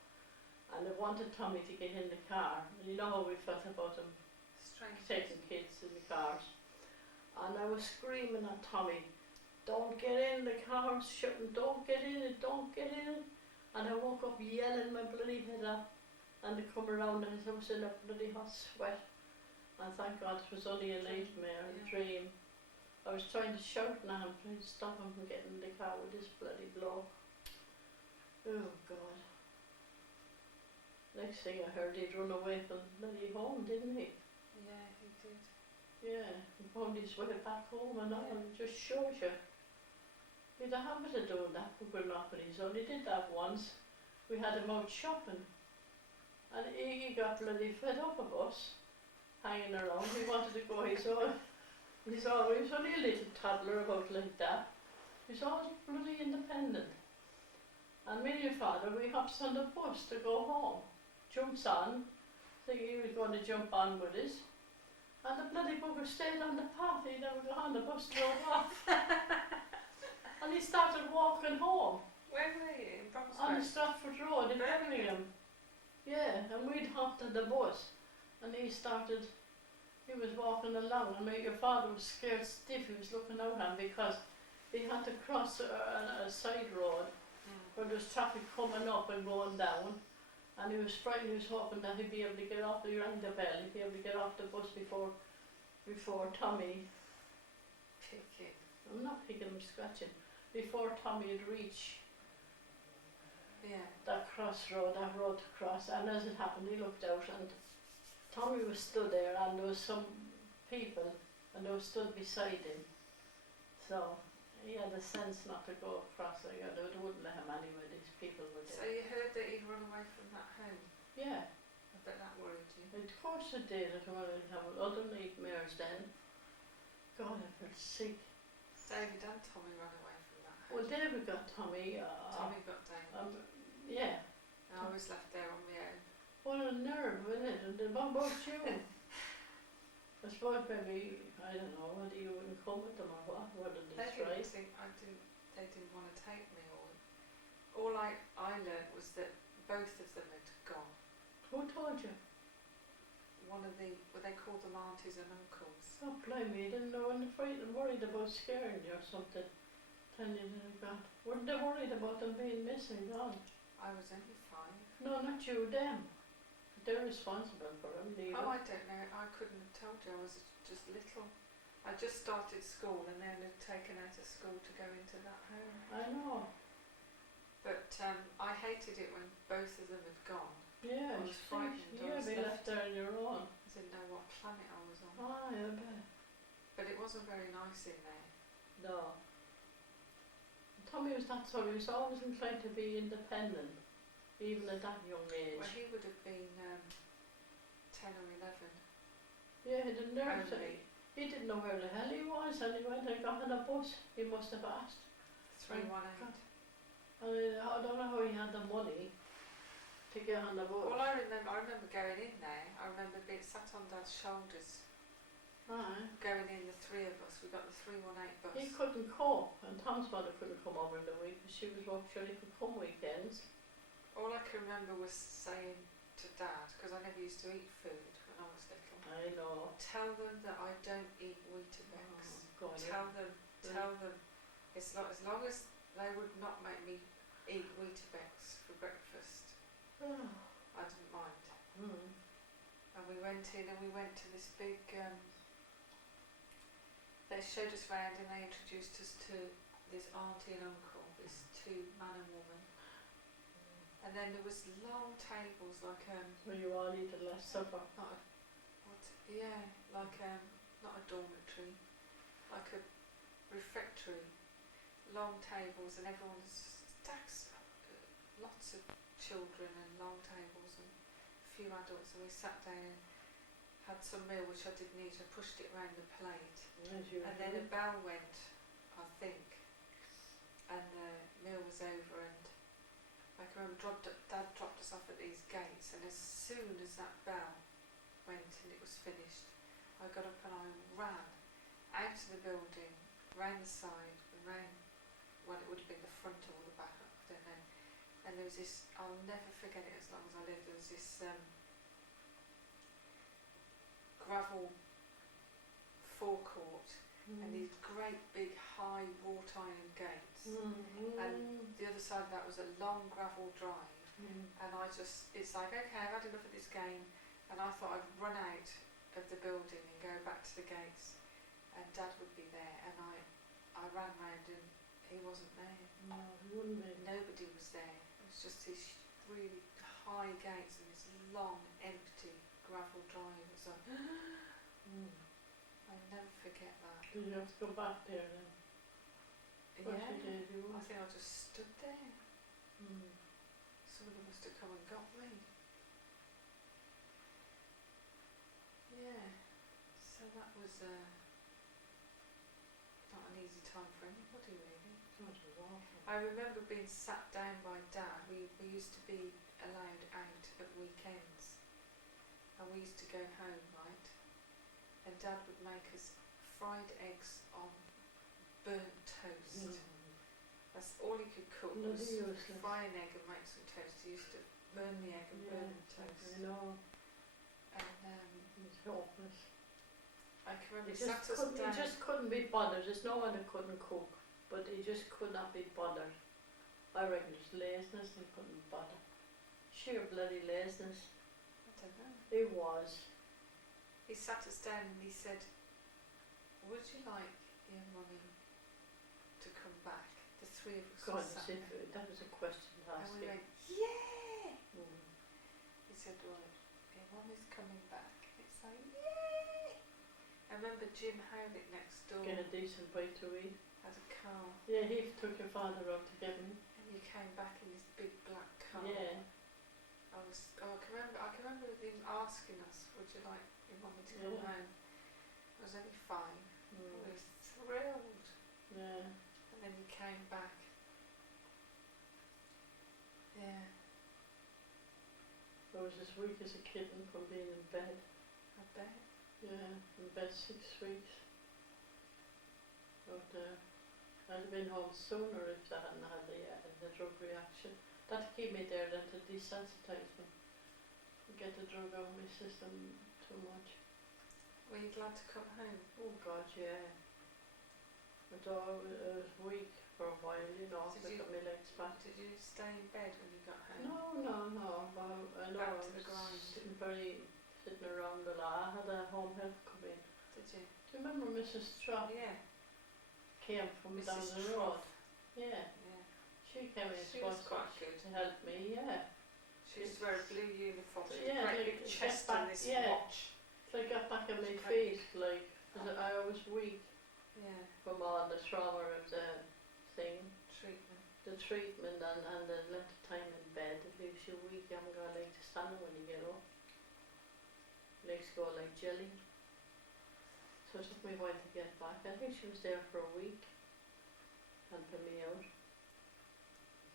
And I wanted Tommy to get in the car. And you know how we felt about him Strange. taking kids in the cars. And I was screaming at Tommy, don't get in, the car's shutting, don't get in it, don't get in it. And I woke up yelling my bloody head up, and they come around and I was in a bloody hot sweat. And thank God it was only a nightmare, a dream. I was trying to shout at him, trying to stop him from getting in the car with this bloody bloke. Oh God. Next thing I heard, he'd run away from bloody home, didn't he? Yeah, he did. Yeah, he found his way back home and all. It just shows you. He had a habit of doing that, buggering off on his own. He did that once. We had him out shopping. And he got bloody fed up of us hanging around. He wanted to go his own. He was only a little toddler about like that. He was always bloody independent. And me and your father, we hops on the bus to go home. Jumps on, thinking he was going to jump on with us. And the bloody bugger stayed on the path. He never got on, the bus drove off. And he started walking home. Where were you? In Bromsgrove? On the Stratford Road in Birmingham. Birmingham. Yeah, and we'd hopped on the bus. And he was walking along, and your father was scared stiff. He was looking out on because he had to cross a side road where there was traffic coming up and going down, and he was frightened. He was hoping that he'd be able to get off. He rang the bell. He'd be able to get off the bus before Tommy. Picking. I'm not picking. I'm scratching. Before Tommy had reached that crossroad, that road to cross. And as it happened, he looked out, and Tommy was stood there, and there was some people, and they were stood beside him. So he had a sense not to go across. They wouldn't let him anyway. These people were So there. you heard that he'd run away from that home? Yeah, I bet that worried you. of course it did. I wanted to have other nightmares then. God, I felt sick. David and Tommy ran away from that home. Well, David got Tommy. Tommy got David. Yeah. I was left there on my own. What a nerve, isn't it? And then what about you? I suppose maybe, I don't know, whether you wouldn't come with them or what, whether They they didn't tried. think they didn't want to take me. All I learned was that both of them had gone. Who told you? One of the, what they called them aunties and uncles. Oh, blimey, you didn't know, and frightened, worried about scaring you or something. Telling you they had gone. Weren't they worried about them being missing, gone? I was only 5. No, not you, them. They're responsible for him, leave Oh, him. I don't know. I couldn't have told you. I was just little. I just started school and then had taken out of school to go into that home. I know. But I hated it when both of them had gone. Yeah, I was frightened. I yeah, was be left there on your own. I didn't know what planet I was on. Ah, I bet. But it wasn't very nice in there. No. Tommy was that sort. He was always inclined to be independent, even at that young age. Well, he would have been 10 or 11. Yeah, he didn't know. Only He didn't know where the hell he was, and he went and got on a bus. He must have asked. 318. I don't know how he had the money to get on the bus. Well, I remember going in there. I remember being sat on Dad's shoulders, Aye. going in, the 3 of us. We got the 318 bus. He couldn't cope, and Tom's mother couldn't come over in the week because she was sure he could come weekends. All I can remember was saying to Dad, because I never used to eat food when I was little, I know. tell them that I don't eat Weetabix. Go on, Tell them, as long as they would not make me eat Weetabix for breakfast, yeah. I didn't mind. Mm. And we went in and we went to this big, they showed us round and they introduced us to this auntie and uncle, this 2 man and woman. And then there was long tables like Where you all eat the last supper. not a dormitory, like a refectory, long tables, and everyone's stacks, lots of children and long tables and a few adults, and we sat down and had some meal which I didn't eat. I pushed it round the plate, and then a bell went, I think, and the meal was over, and I can remember Dad dropped us off at these gates, and as soon as that bell went and it was finished, I got up and I ran out of the building, round the side, and round, well, it would have been the front or the back, I don't know. And there was this, I'll never forget it as long as I live, there was this gravel forecourt and these great big high wrought iron gates. And the other side of that was a long gravel drive. And it's like, okay, I've had enough of this game, and I thought I'd run out of the building and go back to the gates, and Dad would be there, and I ran round and he wasn't there. No, he wouldn't be. Nobody was there. It was just these really high gates and this long empty gravel drive. It was like, I'll never forget that. Did you have to go back there then? Yeah, You did, you I think I just stood there. Mm. Somebody must have come and got me. Yeah, so that was not an easy time for anybody really. That was awful. I remember being sat down by Dad. We used to be allowed out at weekends, and we used to go home, right? And Dad would make us fried eggs on burnt toast. That's all he could cook, was fry an egg and make some toast. He used to burn the egg and burn the toast. I know. And It was hopeless. I can remember He he sat us down. just couldn't be bothered. There's no one that couldn't cook, but he just could not be bothered. I reckon it was laziness, he couldn't bother. Sheer bloody laziness. I don't know. It was. He sat us down and he said, would you like your mummy to come back? The 3 of us God, were sat there. that was a question to And ask we him. went, yeah! Mm. He said, well, your mummy's coming back. It's like, yay! I remember Jim Howlett next door Get a decent bite to eat. had a car, Yeah, he took your father up to get me. and you came back in this big black car. Yeah. I can remember him asking us, would you like your mummy to come Yeah. home? I was only 5. I Mm. was thrilled. Yeah. And then he came back. Yeah, I was as weak as a kitten from being in bed. I bet. Yeah, in bed 6 weeks. But I'd have been home sooner if I hadn't had the drug reaction. That'd keep me there, then to desensitize me. To get the drug out of my system too much. Were you glad to come home? Oh God, yeah. But I was weak. for a while, you know, Did to you- get my legs back. Did you stay in bed when you got home? No, but I know Back I to the was grind. sitting around a lot. I had a home health come in. Did you? Do you remember Mrs. Trott Yeah. came from down Mrs. the road? Trough. Yeah, Yeah. she came in She was quite to good. help me, yeah. She used to wear a blue uniform. She Yeah, had a great like, big chest get and back- this yeah. watch. So I got back on my She's quite feet, like, 'cause I was weak Yeah. from all the trauma of the thing, Treatment. the treatment and the length of time in bed. It leaves you weak, you haven't got a leg to stand on when you get up. Legs go like jelly. So it took me a while to get back. I think she was there for a week, helping me out.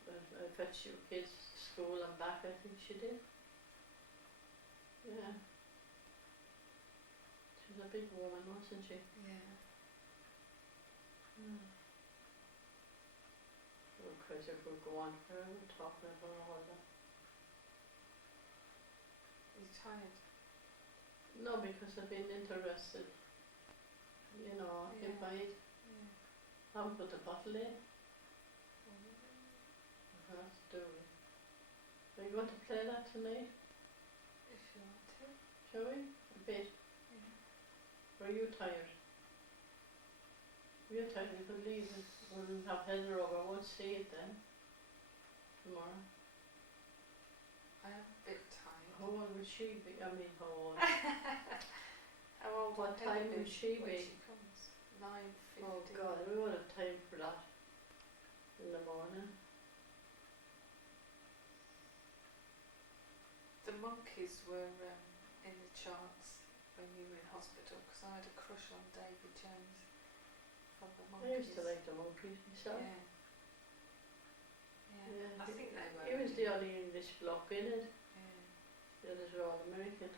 I fetched your kids to school and back, I think she did. Yeah. She was a big woman, wasn't she? Yeah. Mm. Oh, Chris, if we go on forever talking about all that. You tired? No, because I've been interested. You know, Yeah. occupied. Yeah. I haven't put the bottle in. Mm. I have to do it. Are you going to play that tonight? If you want to. Shall we? A bit. Yeah. Or are you tired? If you're tired, you could leave it. We'll have Heather over. I won't see it then. Tomorrow. I am a bit tired. How old would she be? I mean, how old? How old What will Heather time would she when be? she comes? 9:50. Oh God, we won't have time for that in the morning. The Monkeys were in the charts when you were in hospital because I had a crush on David Jones from the I Monkeys. used to like the Monkeys myself. Yeah. Yeah. Yeah, I think they were. He was the only English bloke in it. Yeah. The others were all American.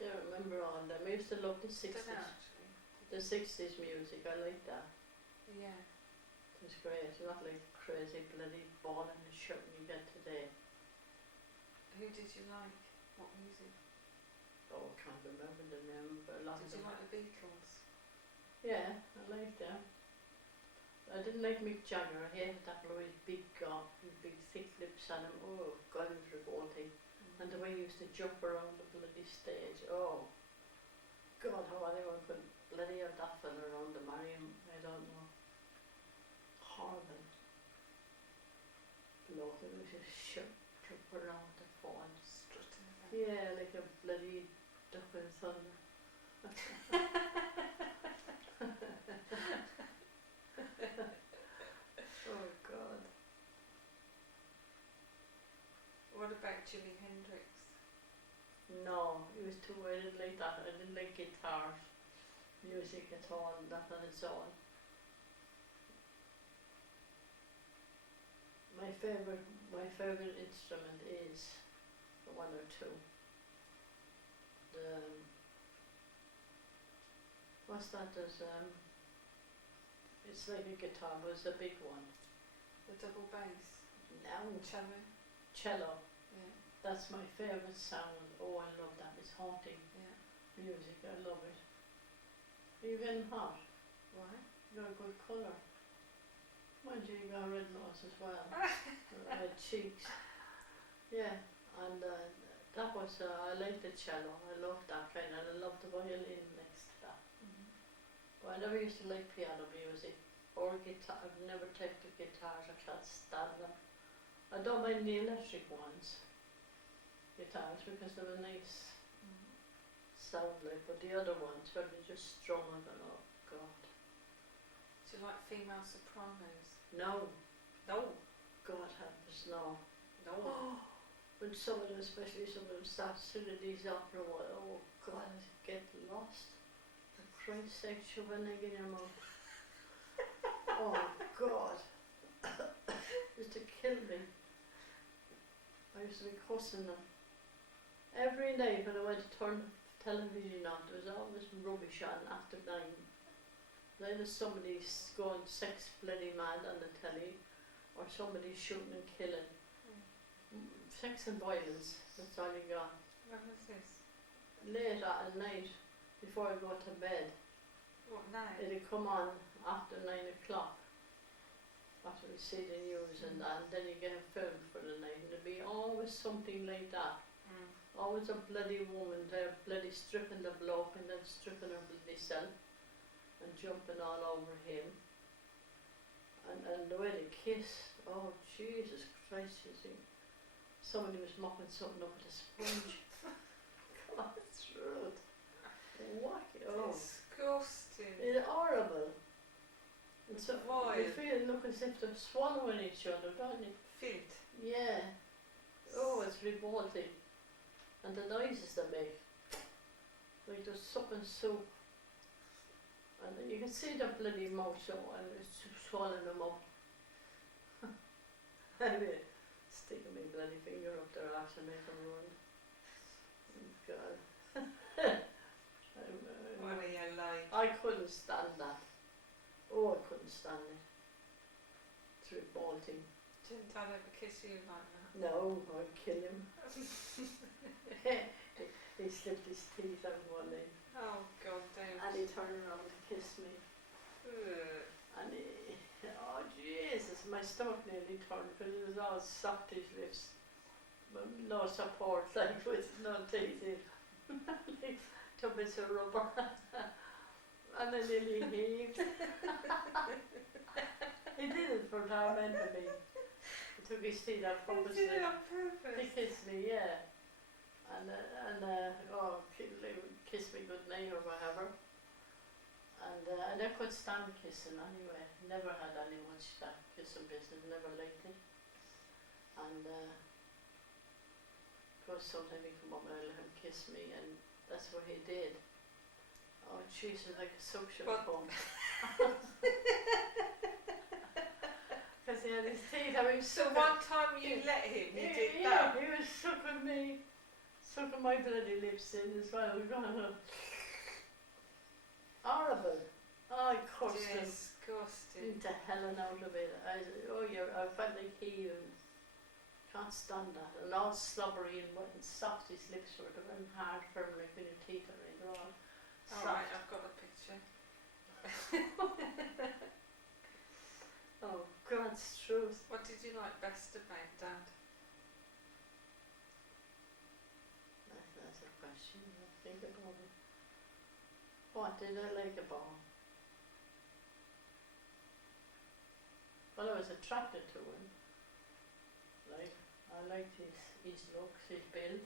I don't remember all of them. I used to love the I 60s. don't know actually. The 60s music, I like that. Yeah. It was great. It's not like the crazy bloody ball and shouting you get today. Who did you like? What music? Oh, I can't remember the name, but a lot of Did you them. like the Beatles? Yeah, I liked them. I didn't like Mick Jagger. I hated that bloody big guy with big thick lips on him. Oh God, it was revolting. And the way he used to jump around the bloody stage. Oh God, how anyone could bloody have that fella around to marry him, I don't know. Horrible. Bloke, it was just jump around the phone. Strutting about. Yeah, like a bloody duck in thunder. Oh God. What about Jimi Hendrix? No, it was too, I didn't like that. I didn't like guitar music at all, that on its own. My favourite instrument is the one or two. The what's that? There's it's like a guitar, but it's a big one. The double bass? Now Cello? cello. Yeah. That's my favourite sound. Oh, I love that. It's haunting Yeah. music. I love it. Are you getting hot? Why? You got a good colour. Mind you, you got a red nose as well. Red cheeks. Yeah, and that was, I like the cello. I love that kind, and I love the violin next to that. Mm-hmm. But I never used to like piano music or guitar. I've never taken the guitars. I can't stand them. I don't mind the electric ones, guitars, because they were nice Mm-hmm. sound like, but the other ones where they just strum it and oh God. Do you like female sopranos? No, No. God help us, no. No. When some of them, especially some of them start singing these opera ones, oh God, I get lost. For Christ's sake, shove an egg in your mouth. Oh God. Used to kill me. I used to be cussing them. Every night when I went to turn the television on, there was always rubbish on after 9. Either somebody's going sex bloody mad on the telly, or somebody's shooting and killing. Sex and violence, that's all you got. When was this? Late at night, before I go to bed, What now? it'd come on after 9 o'clock. we see the news and that, and then you get a film for the night, and there'll be always something like that. Always a bloody woman there, bloody stripping the bloke and then stripping her bloody self and jumping all over him. And the way they kiss, oh Jesus Christ, you see. Somebody was mopping something up with a sponge. God's truth. Wacky, oh. Disgusting. It's horrible. And so Vile. you feel look as if they're swallowing each other, don't you? Filth. Yeah. Oh, it's revolting. And the noises they make, like they're sucking soup. And you can see their bloody mouth so, and it's swallowing them up. Anyway, sticking my bloody finger up their arse and make them run. Oh, God. What are you like? I couldn't stand that. Oh, I couldn't stand it. It's revolting. Didn't Dad ever kiss you like that? No, I'd kill him. He slipped his teeth out one day. Oh God, don't. And he turned around to kiss me. Ugh. And he, oh Jesus, my stomach nearly turned because it was all soft, his lips. But no support, like with no teeth in. Like two bits of rubber. And I nearly heaved. He did it for tormenting me. He took his teeth out He purposely. did it on He purpose. kissed me, yeah. And kiss me good night or whatever. And I could stand kissing anyway. Never had any much that kissing business, never liked it. And of course sometimes he'd come up and I'd let him kiss me, and that's what he did. Oh Jesus, like a suction pump. Because he had his teeth, I mean, So one time you let him, you did yeah, that. he was sucking my bloody lips in as well. Horrible. Oh, I cursed him Disgusting. into hell and out of it. I felt like heaving. Can't stand that. And all slobbery and wet and soft, his lips were and hard firm like when your teeth are in. They're all Alright, soft. I've got the picture. Oh, God's truth. What did you like best about Dad? That's a question. I think about it. What did I like about him? Well, I was attracted to him. Like, I liked his looks, his build.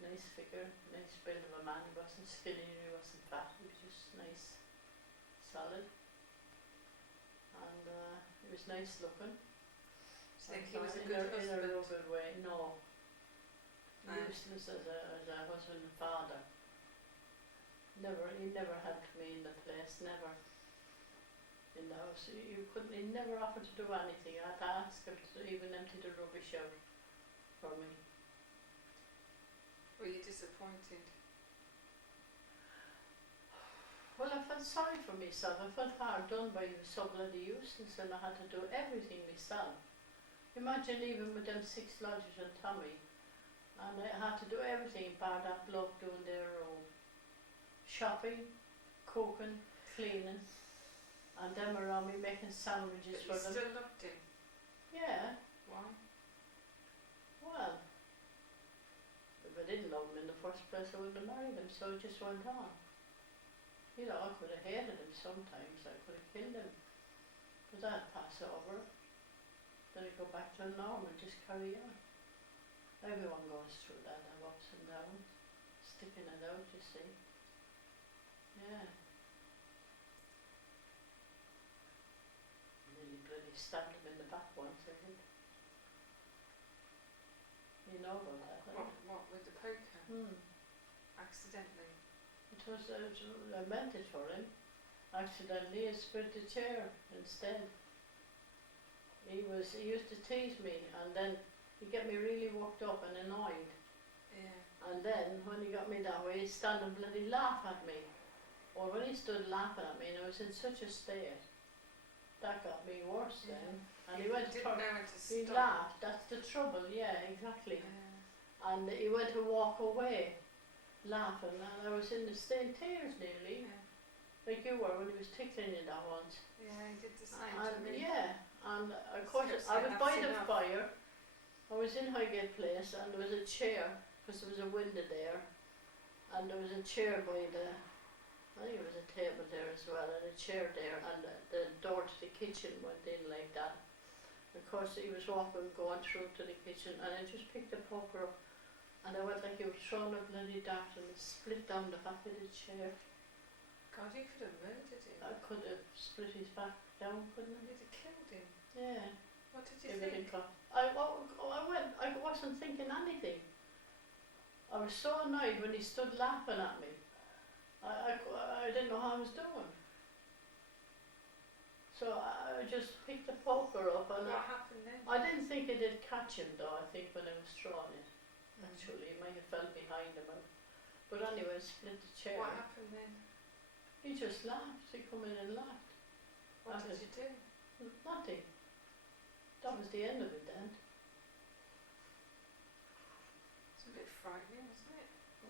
Nice figure, nice build of a man. He wasn't skinny, he wasn't fat. He was just nice, solid. And he was nice looking. Do you think he was a in good in a husband? real good way. No. No. Useless as a husband and father. He never helped me in the place, never. In the house, he never offered to do anything. I had to ask him to even empty the rubbish out for me. Were you disappointed? Well, I felt sorry for myself. I felt hard done by. He was so bloody useless, and I had to do everything myself. Imagine even with them 6 lodgers and Tommy, and I had to do everything bar that bloke doing their own shopping, cooking, cleaning, and them around me making sandwiches But you for them. still loved him. Yeah, Why? well, if I didn't love him in the first place, I wouldn't have married him, so it just went on. You know, I could have hated him sometimes, I could have killed him, but I'd pass over. Then I'd go back to normal and just carry on. Everyone goes through that, have ups and downs, sticking it out, you see. Yeah. Nearly bloody stabbed him in the back once, I did. You know about that, don't you? What with the poker? Accidentally. It was, I meant it for him. Accidentally, I split the chair instead. He used to tease me, and then he'd get me really worked up and annoyed. Yeah. And then, when he got me that way, he'd stand and bloody laugh at me. Or when he stood laughing at me, and I was in such a state, that got me worse then. And he went to didn't know when to he stop. laughed, that's the trouble, yeah, exactly. Yeah. And he went to walk away, laughing, and I was in tears nearly, Yeah. like you were when he was tickling you that once. Yeah, he did the same to And me. yeah, and I fire. I was in Highgate Place and there was a chair, because there was a window there, and there was a chair by the, I think there was a table there as well, and a chair there, and the door to the kitchen went in like that. Of course, he was walking, going through to the kitchen, and I just picked the poker up, and I went like he was throwing a bloody dart, and it split down the back of the chair. God, you could have murdered him. I could have split his back down, couldn't I? You'd have killed him. Yeah. What did you Everything think? I wasn't thinking anything. I was so annoyed when he stood laughing at me. I didn't know how I was doing. So I just picked the poker up and What happened then? I didn't think it did catch him though, I think when I was throwing it. Actually, it might have fell behind him. But anyway, I split the chair. What happened then? He just laughed. He come in and laughed. What Nothing. did you do? Nothing. That was the end of it then. It's a bit frightening, wasn't it?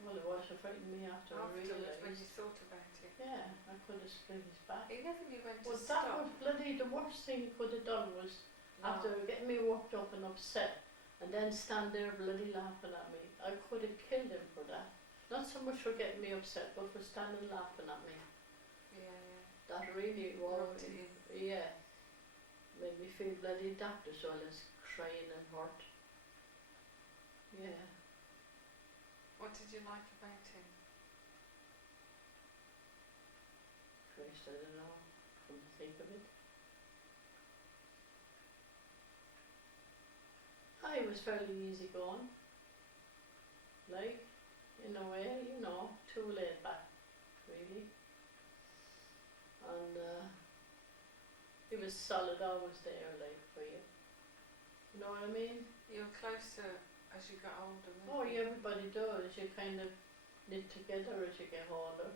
Well, it was affecting me after I Afterwards, when realised. you thought about it. Yeah, I could have split his back. He never knew when to Well, stop. that was bloody the worst thing he could have done was No. after getting me worked up and upset and then stand there bloody laughing at me. I could have killed him for that. Not so much for getting me upset, but for standing laughing at me. Yeah, yeah. That really worried Knocked it me. in. Yeah. Made me feel bloody daft as well as crying and hurt. Yeah. What did you like about him? Christ, I don't know. Come to think of it. I was fairly easy going. Like, in a way, you know, too laid back, really. And it was solid always there, like, for you. You know what I mean? You were closer as you got older, weren't Oh, you? yeah, everybody does. You kind of knit together as you get older.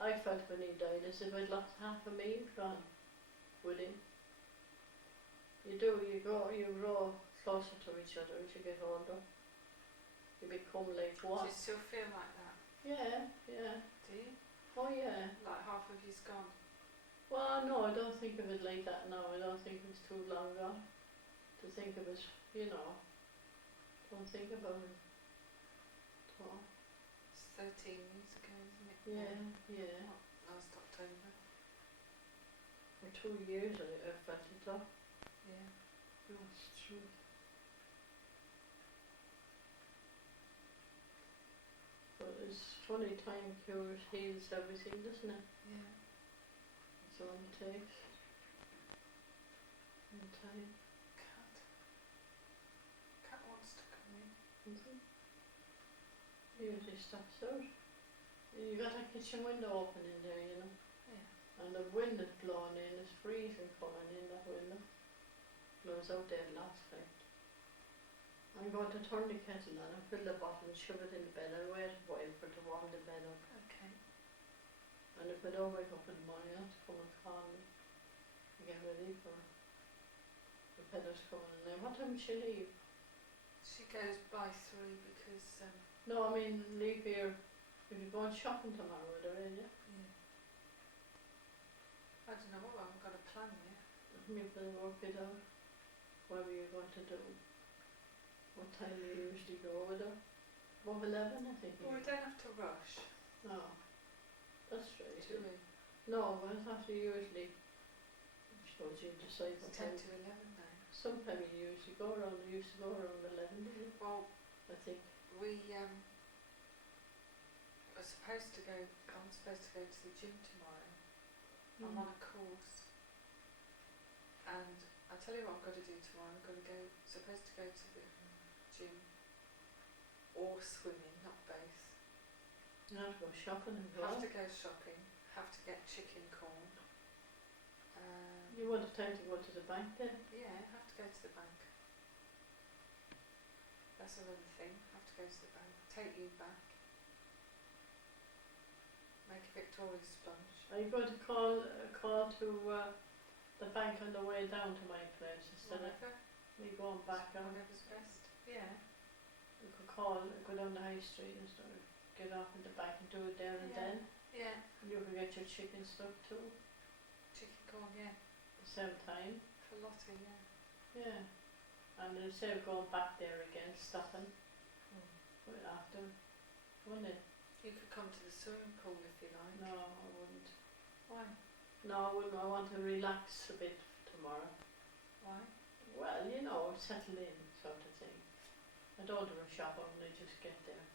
I felt when he died as if I'd lost half of me gone with him. You do, you grow closer to each other as you get older. You become like Do one. you still feel like that? Yeah, yeah. Do you? Oh yeah. Like half of you's gone? Well, no, I don't think of it like that now. I don't think it's too long gone to think of it, you know. Don't think about it. Oh, It's 13 years ago, isn't it? yeah, yeah. Last October. For 2 years I felt it up. Yeah. That's true. But it's funny, time cures, heals everything, doesn't it? Yeah. That's all it takes. And time. Cat. Cat wants to come in. Usually stops out. You got a kitchen window open in there, you know. Yeah. And the wind is blowing in, it's freezing coming in that window. Blows out there last night. I'm going to turn the kettle on and fill the bottle and shove it in the bed. I'll wait a while for it to warm the bed up. Okay. And if I don't wake up in the morning, I'll have to come and call me and get ready for the pedal's coming in there. What time does she leave? She goes by 3 because, No, I mean leave here if you're going shopping tomorrow with her, ain't you? yeah. I don't know, I haven't got a plan yet. Maybe they'll work it out. Whatever you're going to do. What time do you usually go with her? Above 11, I think. Well, we don't have to rush, No, that's right. do we? No, but after usually, I suppose you decide It's what 10 time. to 11 now. Sometime you usually go around, you used to go around 11, didn't you? Well, I think. we are supposed to go, I'm supposed to go to the gym tomorrow. I'm on a course. And I'll tell you what I'm going to do tomorrow. I'm going to go, supposed to go to the gym or swimming, not both. You have to go shopping as Have well. to go shopping, have to get chicken corn. You want a time to go to the bank then? Yeah, have to go to the bank. That's another thing, have to go to the bank. Take you back. Make a Victoria sponge. Are you going to call to the bank on the way down to my place instead of Whatever, me going back on? whatever's best. Yeah. You could call, go down the high street and sort of get off at the bank and do it there and Yeah. then. Yeah. And you can get your chicken stuff too Chicken corn, yeah. at the same time. For Lottie, yeah. Yeah. And instead of going back there again, stopping Mm. right after, wouldn't it? You could come to the swimming pool if you like. No, I wouldn't. Why? No, I wouldn't. I want to relax a bit tomorrow. Why? Well, you know, settle in sort of thing. I don't want to rush out when I just get there.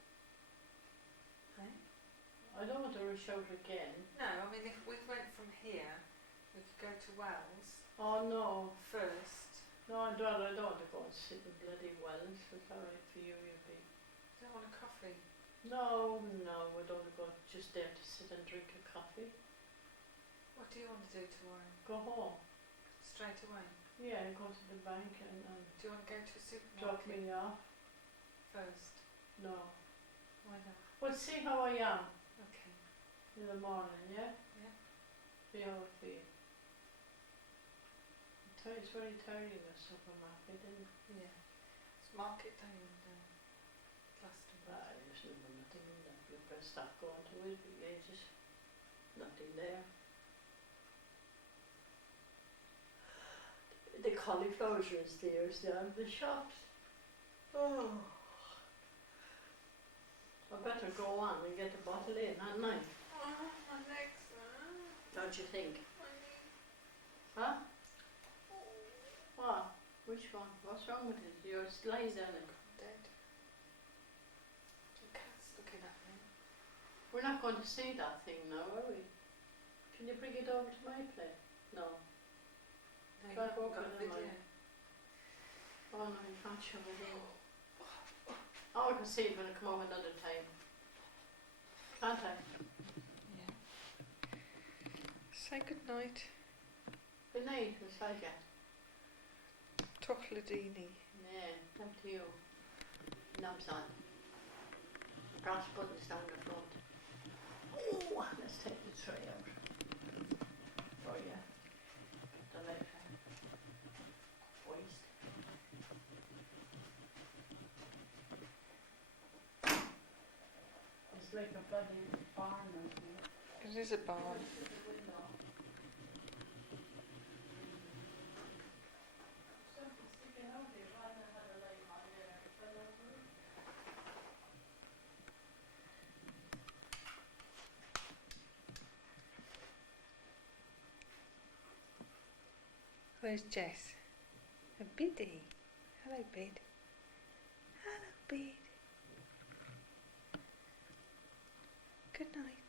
Hey? I don't want to rush out again. No, I mean if we went from here, we could go to Wells Oh no, first. no, I don't want to go and sit in bloody Wells. It's alright for you, you'll be. You don't want a coffee? No, no, I don't want to go just there to sit and drink a coffee. What do you want to do tomorrow? Go home. Straight away? Yeah, go to the bank and Do you want to go to a drop supermarket me off. first? No. Why not? Well, see how I am Okay. in the morning, yeah? Yeah. See how I feel. It's very tiring, the supermarket, isn't it? Yeah. It's market day in Glastonbury. There's nothing in there. You've got stuff going to it for ages. Nothing there. The cauliflowers are stairs down the shops. Oh. I better go on and get the bottle in, hadn't I? Oh, my legs. Don't you think? My knee. Huh? What? Which one? What's wrong with it? You're lying down it. I'm dead. The cat's looking at me. We're not going to see that thing now, are we? Can you bring it over to my place? No. No, you Try haven't got a walking in video. Oh no, you can't show it in. Oh, I can see it when I come over another time. Can't I? Yeah. Say good night. Good night, it's like that. Tochladini. Yeah, up to you. Knobs on. Brass buttons down the front. Oh, let's take the tray out. For you. The left hand. Waist. It's like a bloody barn or something. It is a barn. Where's Jess? A biddy. Hello, bid. Hello, bid. Good night.